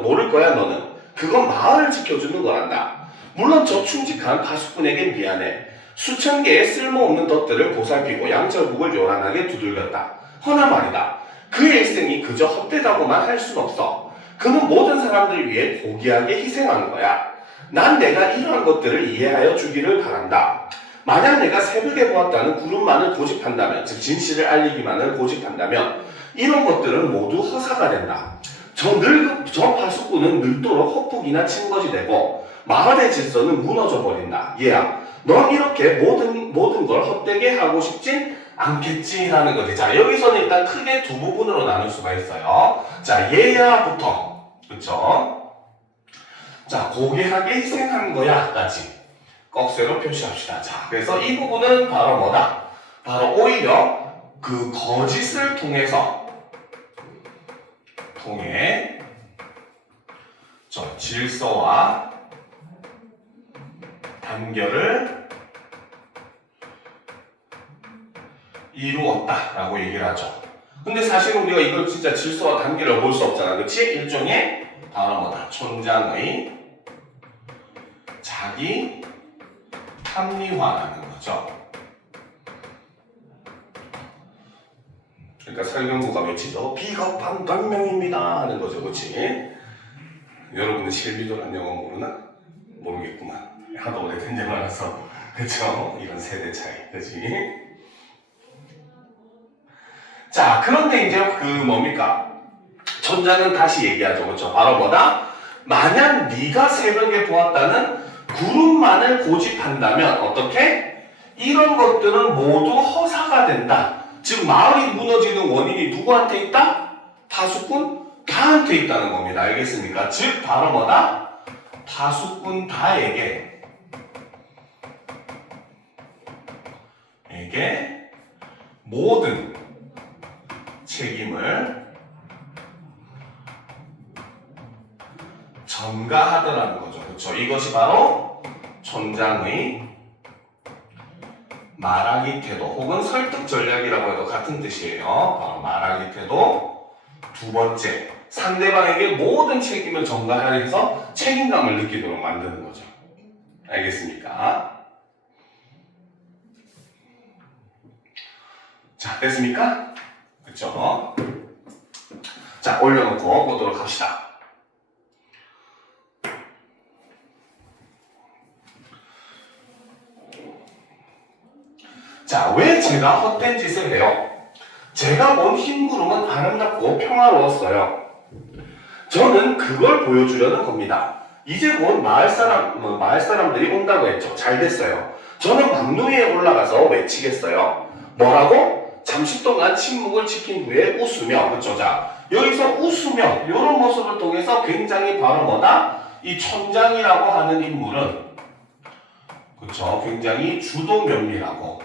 모를 거야. 너는 그건 마을을 지켜주는 거란다. 물론 저 충직한 파수꾼에겐 미안해. 수천 개의 쓸모없는 덫들을 보살피고 양철국을 요란하게 두들겼다. 허나 말이다. 그의 일생이 그저 헛되다고만 할 순 없어. 그는 모든 사람들을 위해 고귀하게 희생한 거야. 난 내가 이러한 것들을 이해하여 주기를 바란다. 만약 내가 새벽에 보았다는 구름만을 고집한다면, 즉 진실을 알리기만을 고집한다면 이런 것들은 모두 허사가 된다. 저 파수꾼은 늙도록 헛북이나 친것이 되고 마을의 질서는 무너져 버린다. 얘야, 넌 이렇게 모든 걸 헛되게 하고 싶진 않겠지라는 거지. 자, 여기서는 일단 크게 두 부분으로 나눌 수가 있어요. 자, 얘야부터, 그쵸? 자, 고귀하게 희생한 거야까지 꺽쇠로 표시합시다. 자, 그래서 이 부분은 바로 뭐다? 바로 오히려 그 거짓을 통해 저 질서와 단결을 이루었다라고 얘기를 하죠. 근데 사실 우리가 이걸 진짜 질서와 단결을 볼 수 없잖아. 그치? 일종의 바로 뭐다? 촌장의 자기 합리화라는 거죠. 그러니까 설경구가 외치죠. 비겁한 변명입니다 하는 거죠. 그치? 여러분은 실비도란 영어 모르나? 모르겠구만. 하도 오래된 영화라서. 그쵸? 이런 세대 차이. 그치? 자, 그런데 이제 뭡니까? 촌장은 다시 얘기하죠. 그쵸? 바로 뭐다? 만약 네가 새벽에 보았다는 구름만을 고집한다면 어떻게? 이런 것들은 모두 허사가 된다. 즉 마을이 무너지는 원인이 누구한테 있다? 파수꾼 다한테 있다는 겁니다. 알겠습니까? 즉 바로 뭐다? 파수꾼 다에게 모든 책임을 전가하더라는 거죠. 그렇죠? 이것이 바로 촌장의 말하기 태도 혹은 설득 전략이라고 해도 같은 뜻이에요. 바로 말하기 태도. 두 번째, 상대방에게 모든 책임을 전가해서 책임감을 느끼도록 만드는 거죠. 알겠습니까? 자, 됐습니까? 그렇죠? 자, 올려놓고 보도록 합시다. 자, 왜 제가 헛된 짓을 해요? 제가 본 흰구름은 아름답고 평화로웠어요. 저는 그걸 보여주려는 겁니다. 이제 곧 마을 사람들이 온다고 했죠. 잘 됐어요. 저는 막루 위에 올라가서 외치겠어요. 뭐라고? 잠시 동안 침묵을 지킨 후에 웃으며, 그쵸? 자, 여기서 웃으며, 이런 모습을 통해서 굉장히 바로 뭐다? 이 촌장이라고 하는 인물은, 그쵸? 굉장히 주도 면밀하고,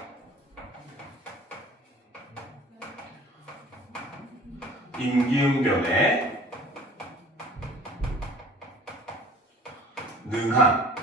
임기응변에 능한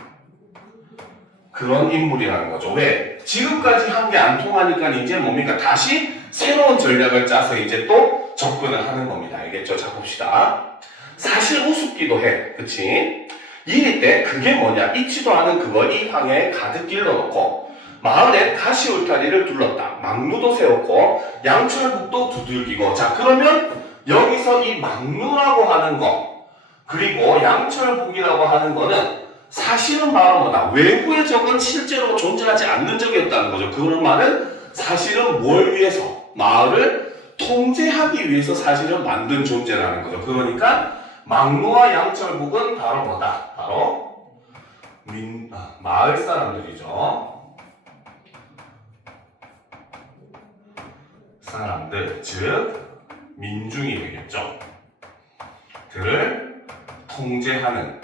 그런 인물이라는 거죠. 왜? 지금까지 한 게 안 통하니까 이제 뭡니까? 다시 새로운 전략을 짜서 이제 또 접근을 하는 겁니다. 알겠죠? 자, 봅시다. 사실 우습기도 해. 그치? 이럴 때 그게 뭐냐? 잊지도 않은 그걸 이 방에 가득 길러놓고 마을에 가시 울타리를 둘렀다. 막루도 세웠고 양철북도 두들기고. 자, 그러면 여기서 이 막루라고 하는 거 그리고 양철북이라고 하는 거는 사실은 바로 뭐다? 외부의 적은 실제로 존재하지 않는 적이었다는 거죠. 그런 말은 사실은 뭘 위해서? 마을을 통제하기 위해서 사실은 만든 존재라는 거죠. 그러니까 막루와 양철북은 바로 뭐다? 바로 마을 사람들이죠. 사람들, 즉 민중이 되겠죠. 들을 통제하는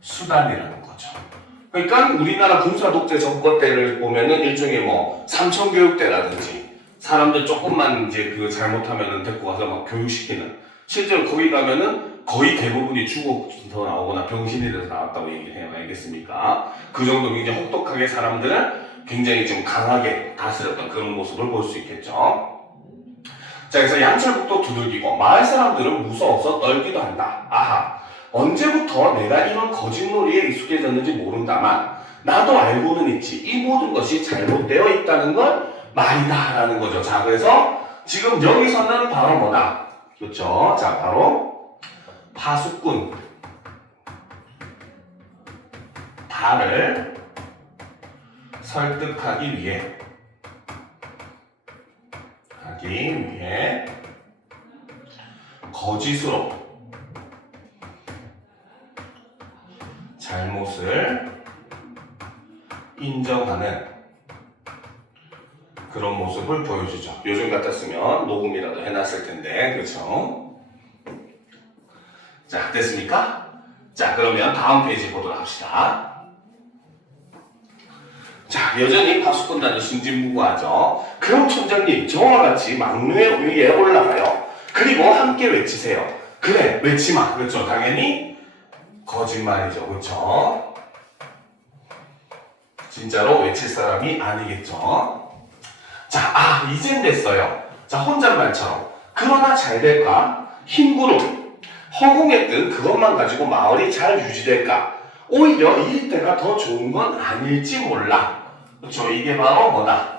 수단이라는 거죠. 그러니까 우리나라 군사독재 정권 때를 보면은 일종의 뭐 삼천교육대라든지 사람들 조금만 이제 그 잘못하면은 데리고 가서 막 교육시키는, 실제로 거기 가면은 거의 대부분이 죽어서 나오거나 병신이 돼서 나왔다고 얘기해요. 알겠습니까? 그 정도 굉장히 혹독하게 사람들을 굉장히 좀 강하게 다스렸던 그런 모습을 볼 수 있겠죠. 자, 그래서 양철북도 두들기고 마을 사람들은 무서워서 떨기도 한다. 아하, 언제부터 내가 이런 거짓놀이에 익숙해졌는지 모른다만 나도 알고는 있지. 이 모든 것이 잘못되어 있다는 건 말이다 라는 거죠. 자, 그래서 지금 여기서는 바로 뭐다? 그렇죠? 자, 바로 파수꾼 달을 설득하기 위해 거짓으로 잘못을 인정하는 그런 모습을 보여주죠. 요즘 같았으면 녹음이라도 해놨을 텐데, 그렇죠? 자, 됐습니까? 자, 그러면 다음 페이지 보도록 합시다. 자, 여전히 파수꾼단은 신진무구하죠. 그럼 촌장님, 저와 같이 막루 위에 올라가요. 그리고 함께 외치세요. 그래, 외치마. 그렇죠? 당연히 거짓말이죠. 그렇죠? 진짜로 외칠 사람이 아니겠죠. 자, 이젠 됐어요. 자, 혼잣말처럼. 그러나 잘 될까? 흰구름, 허공에 뜬 그것만 가지고 마을이 잘 유지될까? 오히려 이 때가 더 좋은 건 아닐지 몰라. 그렇죠? 이게 바로 뭐다?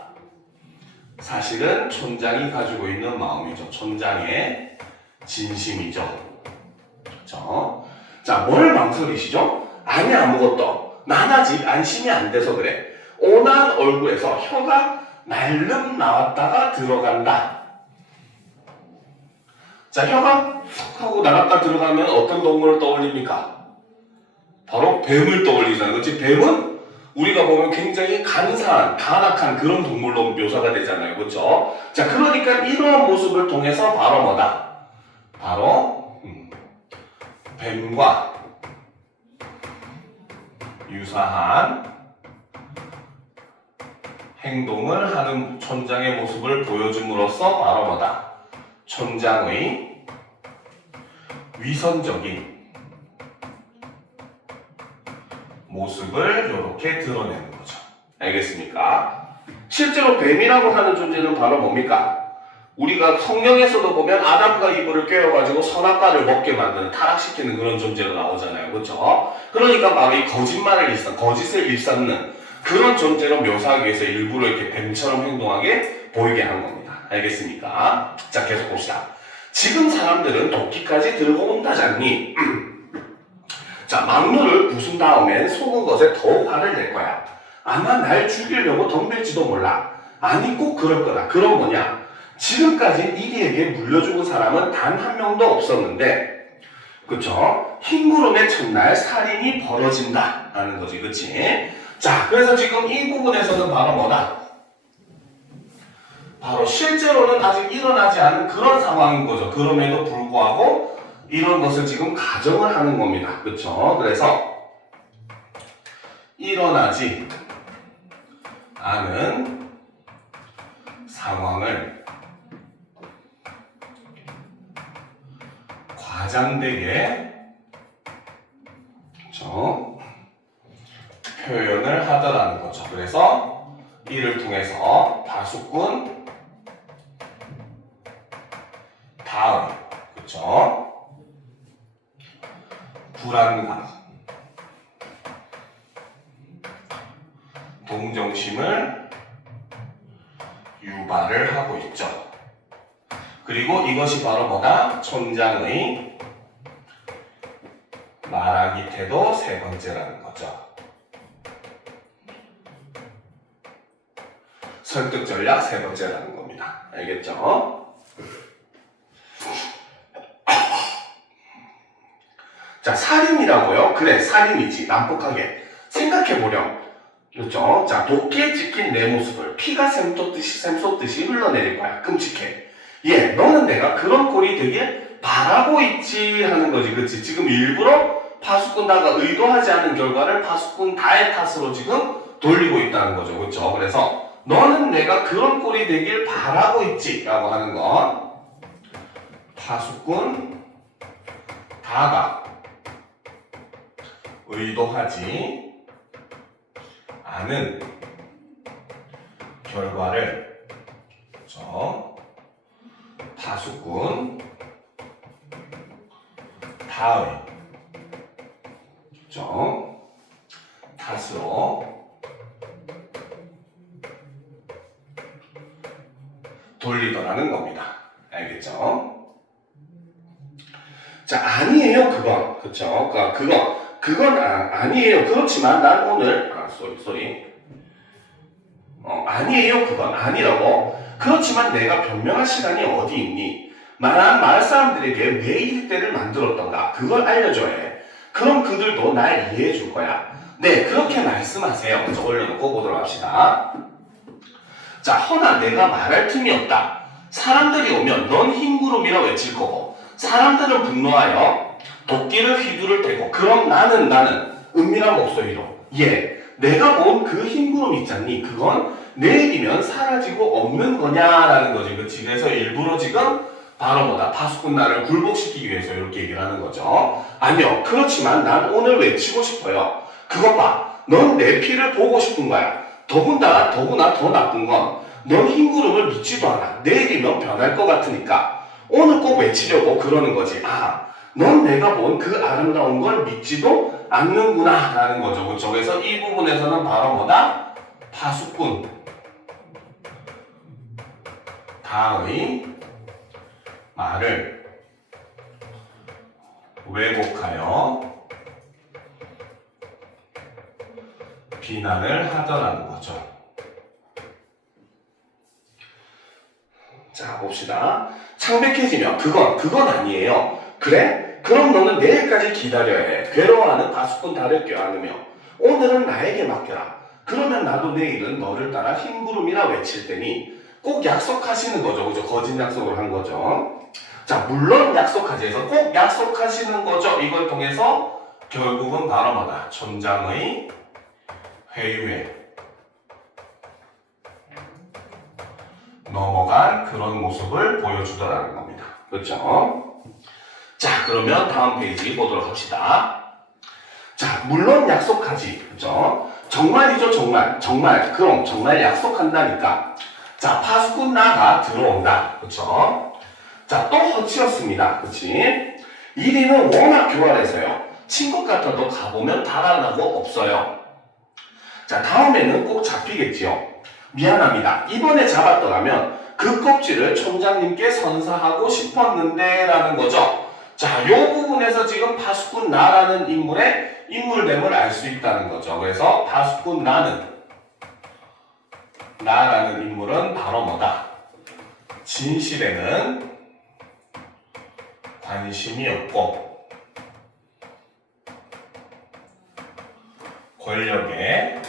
사실은 촌장이 가지고 있는 마음이죠. 촌장의 진심이죠. 그렇죠? 자, 뭘 망설이시죠? 아니, 아무것도. 난 아직 안심이 안 돼서 그래. 온한 얼굴에서 혀가 날름 나왔다가 들어간다. 자, 혀가 훅 하고 나갔다 들어가면 어떤 동물을 떠올립니까? 바로 뱀을 떠올리잖아요. 그렇지? 뱀은 우리가 보면 굉장히 간사한, 간악한 그런 동물로 묘사가 되잖아요. 그렇죠? 자, 그러니까 이러한 모습을 통해서 바로 뭐다? 바로 뱀과 유사한 행동을 하는 촌장의 모습을 보여줌으로써 바로 뭐다? 촌장의 위선적인 모습을 이렇게 드러내는 거죠. 알겠습니까? 실제로 뱀이라고 하는 존재는 바로 뭡니까? 우리가 성경에서도 보면 아담과 이브를 꿰어가지고 선악과를 먹게 만드는, 타락시키는 그런 존재로 나오잖아요. 그렇죠? 그러니까 바로 이 거짓을 일삼는 그런 존재로 묘사하기 위해서 일부러 이렇게 뱀처럼 행동하게 보이게 한 겁니다. 알겠습니까? 자, 계속 봅시다. 지금 사람들은 도끼까지 들고 온다잖니. 자, 망루를 부순 다음엔 속은 것에 더욱 화를 낼 거야. 아마 날 죽이려고 덤빌지도 몰라. 아니 꼭 그럴 거다. 그럼 뭐냐? 지금까지 이리에게 물려주는 사람은 단 한 명도 없었는데, 그쵸? 흰구름의 첫날 살인이 벌어진다 라는 거지. 그치? 자, 그래서 지금 이 부분에서는 바로 뭐다? 바로 실제로는 아직 일어나지 않은 그런 상황인 거죠. 그럼에도 불구하고 이런 것을 지금 가정을 하는 겁니다. 그쵸? 그래서 일어나지 않은 상황을 과장되게, 그쵸? 표현을 하더라는 거죠. 그래서 이를 통해서 파수꾼 다음, 그쵸? 불안감, 동정심을 유발을 하고 있죠. 그리고 이것이 바로 뭐다? 촌장의 말하기 태도 세 번째라는 거죠. 설득 전략 세 번째라는 겁니다. 알겠죠? 자, 살인이라고요? 그래, 살인이지. 난폭하게 생각해보렴. 그렇죠? 자, 도끼에 찍힌 내 모습을 피가 샘솟듯이 흘러내릴 거야. 끔찍해. 예, 너는 내가 그런 꼴이 되길 바라고 있지 하는 거지. 그치? 지금 일부러 파수꾼 다가 의도하지 않은 결과를 파수꾼 다의 탓으로 지금 돌리고 있다는 거죠. 그렇죠? 그래서 너는 내가 그런 꼴이 되길 바라고 있지 라고 하는 건 파수꾼 다가 의도하지 않은 결과를, 그렇죠? 파수꾼 다의, 그렇죠? 탓으로 돌리더라는 겁니다. 알겠죠? 자, 아니에요, 그건. 그쵸? 그건 아니에요. 그렇지만 난 오늘, 아니에요, 그건. 아니라고. 그렇지만 내가 변명할 시간이 어디 있니? 마을 사람들에게 왜 일대를 만들었던가? 그걸 알려줘야 해. 그럼 그들도 날 이해해 줄 거야. 네, 그렇게 말씀하세요. 그래서 올려놓고 보도록 합시다. 자, 허나 내가 말할 틈이 없다. 사람들이 오면 넌 흰구름이라 외칠 거고, 사람들은 분노하여 도끼를 휘두를 테고, 그럼 나는 은밀한 목소리로, 예, 내가 본 그 흰구름 있잖니? 그건 내일이면 사라지고 없는 거냐라는 거지. 그치? 그래서 일부러 지금 바로 뭐다? 파수꾼 나를 굴복시키기 위해서 이렇게 얘기를 하는 거죠. 아니요, 그렇지만 난 오늘 외치고 싶어요. 그것 봐, 넌 내 피를 보고 싶은 거야. 더구나 더 나쁜 건 넌 흰구름을 믿지도 않아. 내일이면 변할 것 같으니까 오늘 꼭 외치려고 그러는 거지. 아, 넌 내가 본 그 아름다운 걸 믿지도 않는구나 라는 거죠. 그렇죠? 그래서 이 부분에서는 바로 뭐다? 파수꾼 다의 말을 왜곡하여 비난을 하더라는 거죠. 자, 봅시다. 창백해지면 그건 아니에요. 그래? 그럼 너는 내일까지 기다려야 해. 괴로워하는 파수꾼 다를 껴안으며 오늘은 나에게 맡겨라. 그러면 나도 내일은 너를 따라 흰구름이라 외칠 테니 꼭 약속하시는 거죠. 그죠? 거짓 약속을 한 거죠. 자, 물론 약속하지 해서 꼭 약속하시는 거죠. 이걸 통해서 결국은 바로 뭐다? 촌장의 회유에 넘어간 그런 모습을 보여주더라는 겁니다. 그렇죠? 자, 그러면 다음 페이지 보도록 합시다. 자, 물론 약속하지. 그렇죠? 정말이죠, 정말. 그럼 정말 약속한다니까. 자, 파수꾼 나가 들어온다. 그렇죠? 자, 또 허치였습니다. 그치? 1위는 워낙 교활해서요. 친구 같아도 가보면 달아나고 없어요. 자, 다음에는 꼭 잡히겠지요. 미안합니다. 이번에 잡았더라면 그 껍질을 촌장님께 선사하고 싶었는데 라는 거죠. 자, 이 부분에서 지금 파수꾼 나라는 인물의 인물됨을 알 수 있다는 거죠. 그래서 파수꾼 나라는 인물은 바로 뭐다? 진실에는 관심이 없고 권력에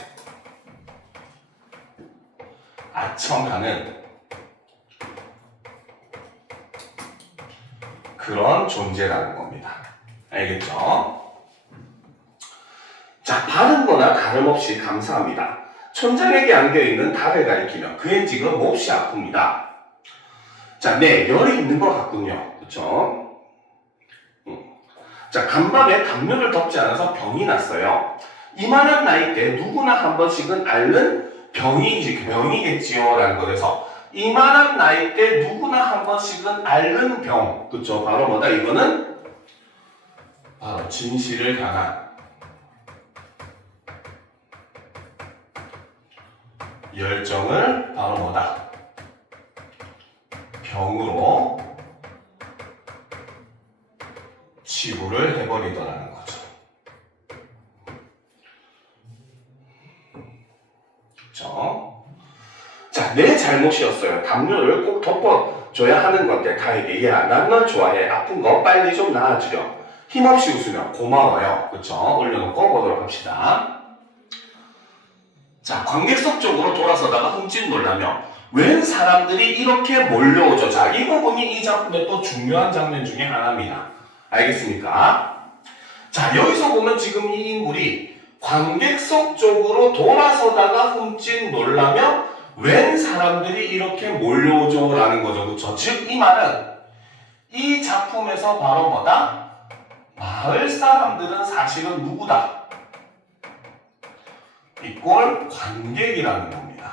아첨하는 그런 존재라는 겁니다. 알겠죠? 자, 바른 거나 다름없이 감사합니다. 촌장에게 안겨있는 달을 가리키며 그엔 지금 몹시 아픕니다. 자, 네, 열이 있는 것 같군요. 그쵸? 자, 간밤에 담요를 덮지 않아서 병이 났어요. 이만한 나이 때 누구나 한 번씩은 앓는 병이겠지요. 라는 거에서 이만한 나이 때 누구나 한 번씩은 앓는 병. 그쵸? 바로 뭐다? 이거는 바로 진실을 향한 열정을 바로 뭐다? 병으로 치부를 해버리더라는 거죠. 그렇죠? 자, 내 잘못이었어요. 담요를 꼭 덮어줘야 하는 건데 다에게 야, 난 널 좋아해. 아픈 거 빨리 좀 나아주렴. 힘없이 웃으며 고마워요. 그렇죠? 올려놓고 보도록 합시다. 자, 관객석 쪽으로 돌아서다가 흠칫 놀라며 웬 사람들이 이렇게 몰려오죠. 자, 이 부분이 이 작품의 또 중요한 장면 중에 하나입니다. 알겠습니까? 자, 여기서 보면 지금 이 인물이 관객석 쪽으로 돌아서다가 흠칫 놀라며 웬 사람들이 이렇게 몰려오죠 라는 거죠. 그렇죠? 즉, 이 말은 이 작품에서 바로 뭐다? 마을 사람들은 사실은 누구다? 이꼴 관객이라는 겁니다.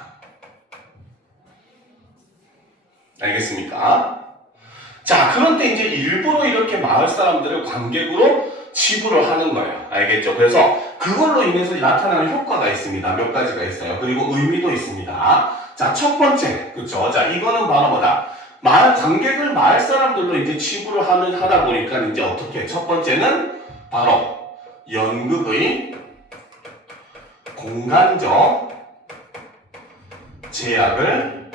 알겠습니까? 자, 그런데 이제 일부러 이렇게 마을 사람들을 관객으로 치부를 하는 거예요. 알겠죠? 그래서 그걸로 인해서 나타나는 효과가 있습니다. 몇 가지가 있어요. 그리고 의미도 있습니다. 자, 첫 번째. 그쵸? 자, 이거는 바로 뭐다? 관객을 마을 사람들로 이제 치부를 하다 보니까 이제 어떻게? 첫 번째는 바로 연극의 공간적 제약을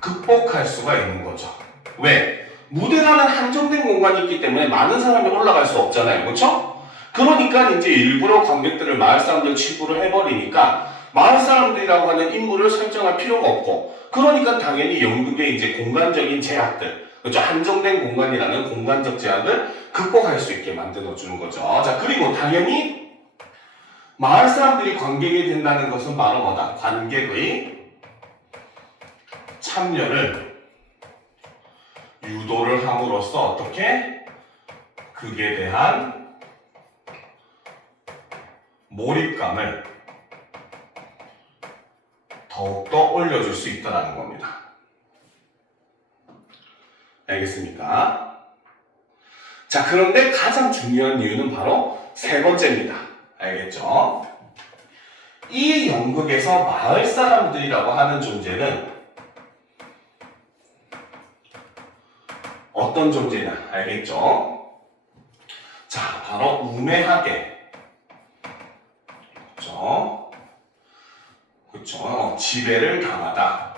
극복할 수가 있는 거죠. 왜? 무대라는 한정된 공간이 있기 때문에 많은 사람이 올라갈 수 없잖아요. 그렇죠? 그러니까 이제 일부러 관객들을 마을 사람들 치부를 해버리니까 마을 사람들이라고 하는 인물을 설정할 필요가 없고, 그러니까 당연히 연극의 이제 공간적인 제약들, 그렇죠? 한정된 공간이라는 공간적 제약을 극복할 수 있게 만들어주는 거죠. 자, 그리고 당연히 마을 사람들이 관객이 된다는 것은 바로 뭐다? 관객의 참여를 유도를 함으로써 어떻게? 극에 대한 몰입감을 더욱더 올려줄 수 있다는 겁니다. 알겠습니까? 자, 그런데 가장 중요한 이유는 바로 세 번째입니다. 알겠죠? 이 연극에서 마을 사람들이라고 하는 존재는 어떤 존재냐? 알겠죠? 자, 바로 우매하게, 그렇죠? 그렇죠? 지배를 당하다.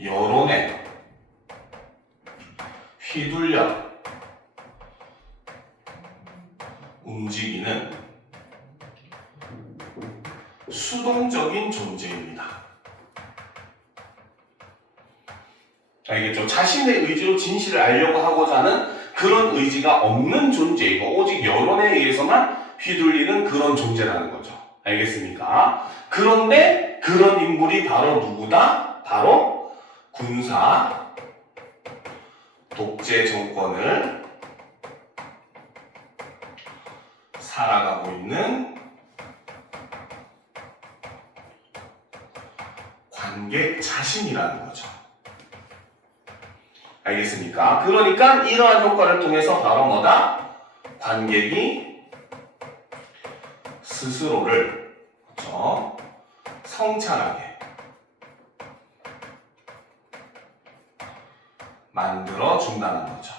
여론에 휘둘려 움직이는 수동적인 존재입니다. 알겠죠? 자신의 의지로 진실을 알려고 하고자 하는 그런 의지가 없는 존재이고 오직 여론에 의해서만 휘둘리는 그런 존재라는 거죠. 알겠습니까? 그런데 그런 인물이 바로 누구다? 바로 군사 독재 정권을 살아가고 있는 관객 자신이라는 거죠. 알겠습니까? 그러니까 이러한 효과를 통해서 바로 뭐다? 관객이 스스로를 그렇죠? 성찰하게 만들어 준다는 거죠.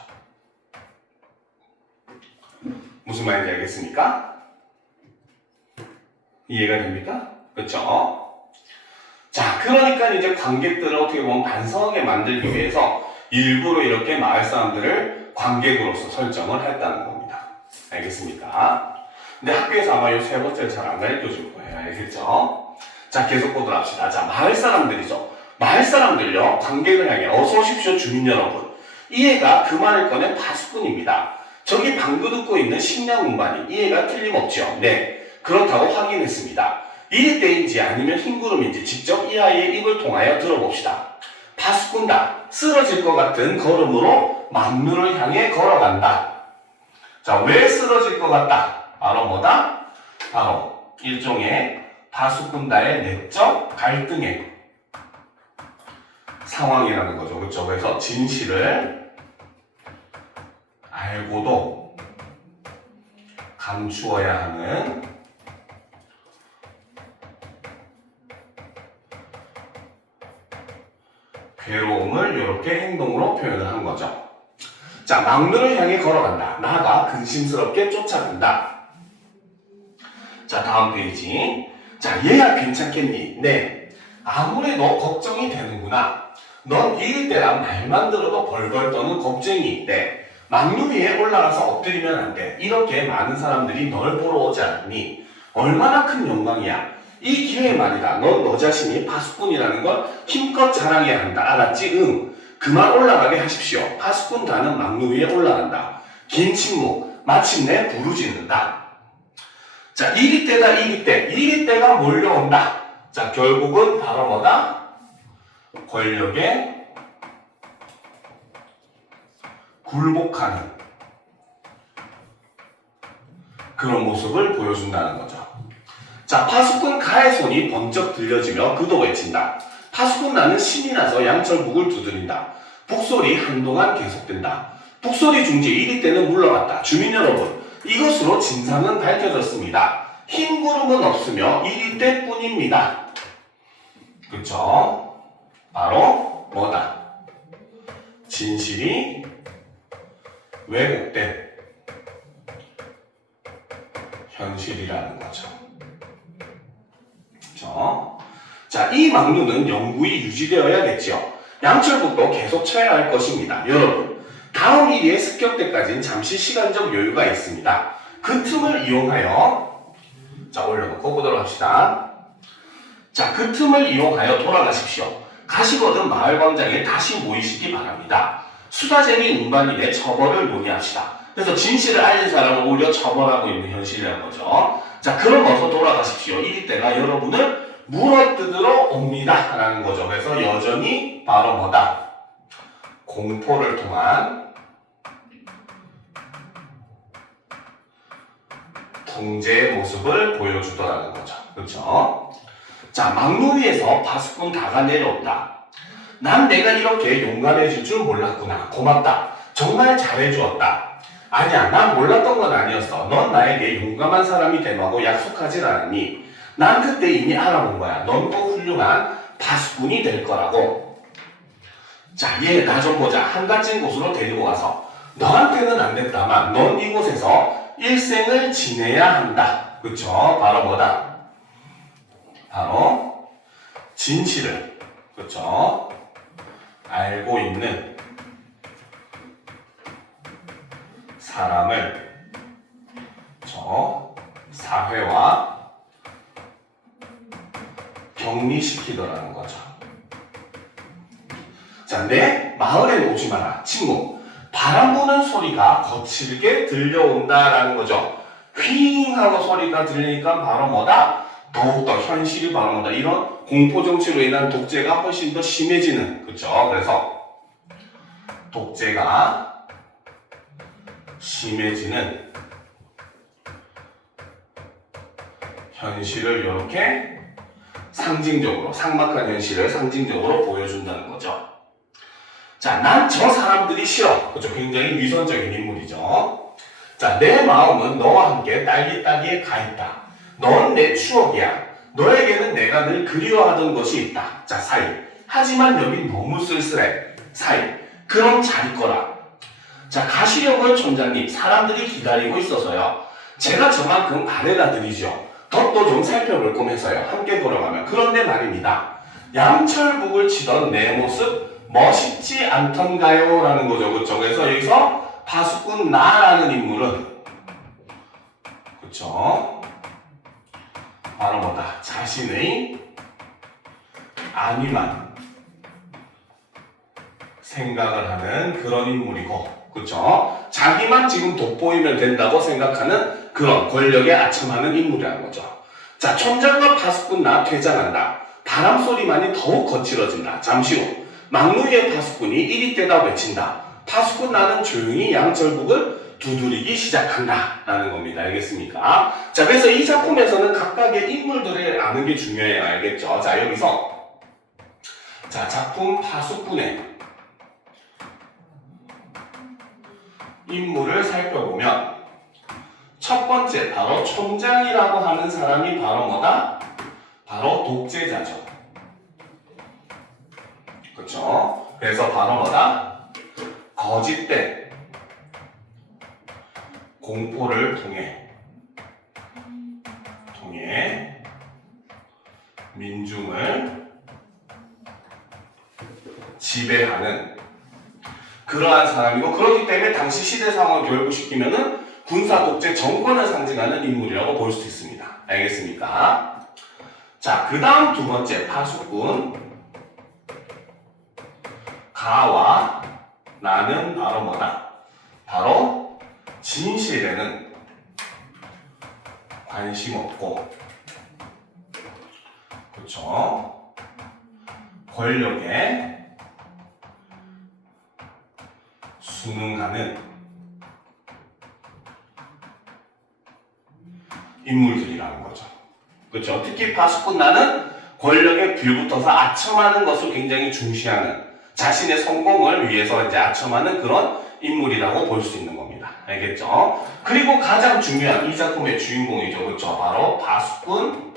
무슨 말인지 알겠습니까? 이해가 됩니까? 그렇죠? 자, 그러니까 이제 관객들을 어떻게 보면 반성하게 만들기 위해서 일부러 이렇게 마을 사람들을 관객으로서 설정을 했다는 겁니다. 알겠습니까? 근데 학교에서 아마 이 세 번째를 잘 안 가르쳐 줄 거예요. 알겠죠? 자, 계속 보도록 합시다. 자, 마을 사람들이죠. 마을 사람들요, 관객을 향해 어서 오십시오, 주민 여러분. 이 애가 그 말을 꺼낸 파수꾼입니다. 저기 방구 듣고 있는 식량 운반이 이 애가 틀림없죠. 네, 그렇다고 확인했습니다. 이리 때인지 아니면 흰구름인지 직접 이 아이의 입을 통하여 들어봅시다. 파수꾼다. 쓰러질 것 같은 걸음으로 막루를 향해 걸어간다. 자, 왜 쓰러질 것 같다? 바로 뭐다? 바로 일종의 파수꾼과의 내적 갈등의 상황이라는 거죠. 그렇죠? 그래서 진실을 알고도 감추어야 하는 괴로움을 이렇게 행동으로 표현을 한 거죠. 자, 막루를 향해 걸어간다. 나가 근심스럽게 쫓아간다. 자, 다음 페이지. 자, 얘야 괜찮겠니? 네. 아무래도 걱정이 되는구나. 넌 이럴 때랑 말만 들어도 벌벌 떠는 겁쟁이. 네. 막루 위에 올라가서 엎드리면 안 돼. 이렇게 많은 사람들이 널 보러 오지 않니? 얼마나 큰 영광이야. 이 기회에 말이다. 넌 너 자신이 파수꾼이라는 걸 힘껏 자랑해야 한다. 알았지? 응. 그만 올라가게 하십시오. 파수꾼단은 막루 위에 올라간다. 긴 침묵. 마침내 부르짖는다. 자, 이리 때다, 이리 때. 이리 때가 몰려온다. 자, 결국은 바로 뭐다? 권력에 굴복하는 그런 모습을 보여준다는 거죠. 자, 파수꾼 가의 손이 번쩍 들려지며 그도 외친다. 파수꾼 나는 신이 나서 양철북을 두드린다. 북소리 한동안 계속된다. 북소리 중지 이리 때는 물러갔다. 주민 여러분, 이것으로 진상은 밝혀졌습니다. 흰 구름은 없으며 이리 때뿐입니다. 그쵸? 바로 뭐다? 진실이 왜곡된 현실이라는 거죠. 그쵸? 자, 이 막루는 영구히 유지되어야겠죠. 양철북도 계속 쳐야 할 것입니다. 여러분, 다음 1위의 습격 때까지는 잠시 시간적 여유가 있습니다. 그 틈을 이용하여 자, 올려놓고 보도록 합시다. 자, 그 틈을 이용하여 돌아가십시오. 가시거든 마을 광장에 다시 모이시기 바랍니다. 수다쟁이 운반인의 처벌을 논의합시다. 그래서 진실을 알린 사람을 오히려 처벌하고 있는 현실이라는 거죠. 자, 그럼 어서 돌아가십시오. 이 때가 여러분을 물어뜯으러 옵니다. 라는 거죠. 그래서 여전히 바로 뭐다? 공포를 통한 통제의 모습을 보여주더라는 거죠. 그렇죠? 자, 막루 위에서 파수꾼 다가 내려온다. 난 내가 이렇게 용감해질 줄 몰랐구나. 고맙다. 정말 잘해주었다. 아니야, 난 몰랐던 건 아니었어. 넌 나에게 용감한 사람이 되라고 약속하질 않았니? 난 그때 이미 알아본 거야. 넌 꼭 훌륭한 파수꾼이 될 거라고. 자, 얘 나 좀 보자. 한가진 곳으로 데리고 가서. 너한테는 안 됐다만 넌 이곳에서 일생을 지내야 한다. 그쵸? 바로 뭐다? 바로 진실을 그쵸? 알고 있는 사람을 사회와 격리시키더라는 거죠. 자, 내 마을에 오지 마라. 침묵. 바람 부는 소리가 거칠게 들려온다라는 거죠. 휘잉 하고 소리가 들리니까 바로 뭐다? 더욱더 현실이 바로 뭐다? 이런 공포 정치로 인한 독재가 훨씬 더 심해지는, 그쵸? 그래서 독재가 심해지는 현실을 이렇게 상징적으로, 삭막한 현실을 상징적으로 보여준다는 거죠. 자, 난 저 사람들이 싫어. 그죠? 굉장히 위선적인 인물이죠. 자, 내 마음은 너와 함께 딸기딸기에 가 있다. 넌 내 추억이야. 너에게는 내가 늘 그리워하던 것이 있다. 자, 사이. 하지만 여긴 너무 쓸쓸해. 사이. 그럼 잘 거라. 자, 가시려고요, 촌장님. 사람들이 기다리고 있어서요. 제가 저만큼 바래다 드리죠. 덧도 좀 살펴볼 거면서요. 함께 걸어가면. 그런데 말입니다. 양철북을 치던 내 모습 멋있지 않던가요? 라는 거죠. 그쵸? 그래서 여기서 파수꾼 나라는 인물은 그쵸? 바로 뭐다? 자신의 안위만 생각을 하는 그런 인물이고, 그쵸? 자기만 지금 돋보이면 된다고 생각하는 그런 권력에 아첨하는 인물이라는 거죠. 자, 촌장과 파수꾼 나 퇴장한다. 바람 소리만이 더욱 거칠어진다. 잠시 후 막루이의 파수꾼이 이리 떼다 외친다. 파수꾼 나는 조용히 양철북을 두드리기 시작한다 라는 겁니다. 알겠습니까? 자, 그래서 이 작품에서는 각각의 인물들을 아는 게 중요해요. 알겠죠? 자, 여기서 자, 작품 파수꾼의 인물을 살펴보면 첫 번째 바로 촌장이라고 하는 사람이 바로 뭐다? 바로 독재자죠. 그렇죠? 그래서 바로 뭐다? 거짓된 공포를 통해 민중을 지배하는 그러한 사람이고, 그렇기 때문에 당시 시대 상황을 결부시키면은 군사 독재 정권을 상징하는 인물이라고 볼 수 있습니다. 알겠습니까? 자, 그 다음 두 번째 파수꾼 가와 나는 바로 뭐다? 바로 진실에는 관심 없고, 그렇죠? 권력에 순응하는 인물들이라는 거죠. 그렇죠? 특히 파수꾼 나는 권력에 빌붙어서 아첨하는 것을 굉장히 중시하는, 자신의 성공을 위해서 이제 아첨하는 그런 인물이라고 볼 수 있는 겁니다. 알겠죠? 그리고 가장 중요한 이 작품의 주인공이죠. 그렇죠? 바로 파수꾼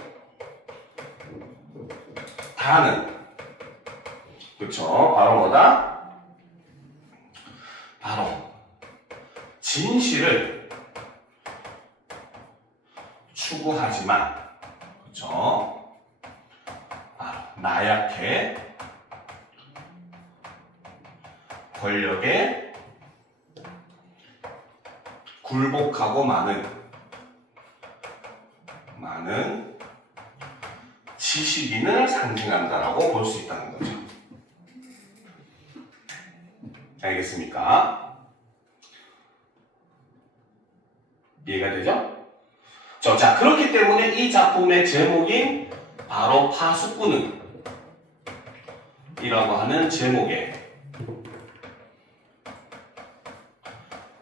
다는, 그렇죠? 바로 뭐다? 바로 진실을 추구하지만, 그렇죠? 나약해 권력에 굴복하고 많은 지식인을 상징한다라고 볼 수 있다는 거죠. 알겠습니까? 이해가 되죠? 자, 그렇기 때문에 이 작품의 제목인 바로 파수꾼은 이라고 하는 제목의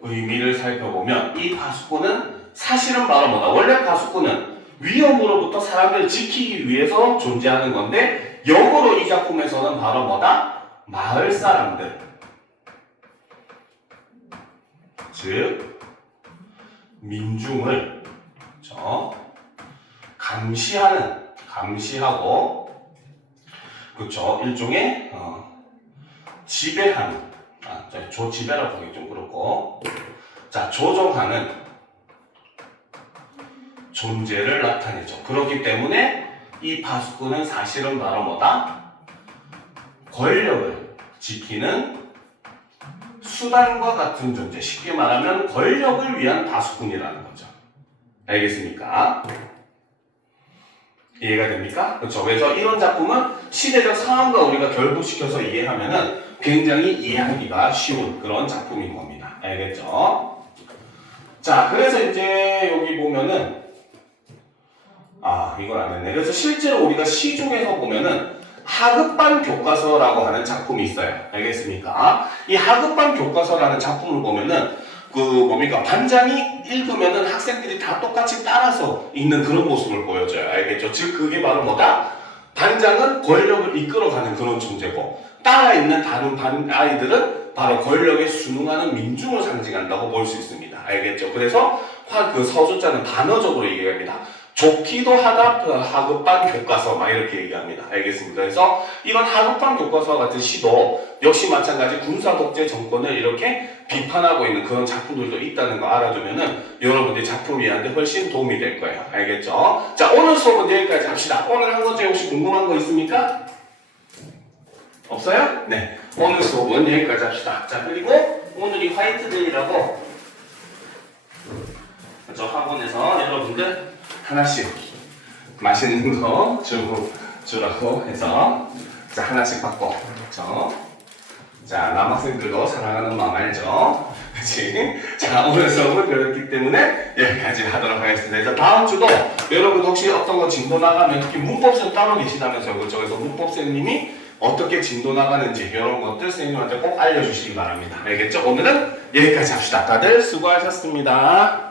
의미를 살펴보면, 이 파수꾼은 사실은 바로 뭐다? 원래 파수꾼은 위험으로부터 사람들을 지키기 위해서 존재하는 건데, 역으로 이 작품에서는 바로 뭐다? 마을 사람들, 즉 민중을 감시하고, 그렇죠? 일종의 지배하는, 지배라고 하기 좀 그렇고, 자, 조종하는 존재를 나타내죠. 그렇기 때문에 이 파수꾼은 사실은 바로 뭐다? 권력을 지키는 수단과 같은 존재, 쉽게 말하면 권력을 위한 파수꾼이라는 거죠. 알겠습니까? 이해가 됩니까? 그렇죠. 그래서 이런 작품은 시대적 상황과 우리가 결부시켜서 이해하면은 굉장히 이해하기가 쉬운 그런 작품인 겁니다. 알겠죠? 자, 그래서 이제 여기 보면은 이걸 안 했네. 그래서 실제로 우리가 시중에서 보면은 하급반 교과서라고 하는 작품이 있어요. 알겠습니까? 이 하급반 교과서라는 작품을 보면은 반장이 읽으면은 학생들이 다 똑같이 따라서 읽는 그런 모습을 보여줘요. 알겠죠? 즉 그게 바로 뭐다? 반장은 권력을 이끌어가는 그런 존재고 따라 있는 다른 반 아이들은 바로 권력에 순응하는 민중을 상징한다고 볼 수 있습니다. 알겠죠? 그래서 그 서술자는 단어적으로 얘기합니다. 좋기도 하다 하급반 교과서 막 이렇게 얘기합니다. 알겠습니다. 그래서 이런 하급반 교과서와 같은 시도 역시 마찬가지 군사 독재 정권을 이렇게 비판하고 있는 그런 작품들도 있다는 거 알아두면은 여러분들이 작품 이해하는데 훨씬 도움이 될 거예요. 알겠죠? 자, 오늘 수업은 여기까지 합시다. 오늘 한 것 중에 혹시 궁금한 거 있습니까? 없어요? 네. 오늘 수업은 여기까지 합시다. 자, 그리고 오늘이 화이트데이라고 저 학원에서 여러분들 하나씩 맛있는 거 주라고 해서 자 하나씩 받고 그렇죠? 자 남학생들도 사랑하는 마음 알죠? 그치? 자 오늘 수업은 그렇기 때문에 여기까지 하도록 하겠습니다. 그래서 다음 주도 여러분 혹시 어떤 거 진도 나가면 특히 문법생 따로 계시다면서요. 그렇죠? 그래서 문법생님이 어떻게 진도 나가는지 이런 것들 선생님한테 꼭 알려주시기 바랍니다. 알겠죠? 오늘은 여기까지 합시다. 다들 수고하셨습니다.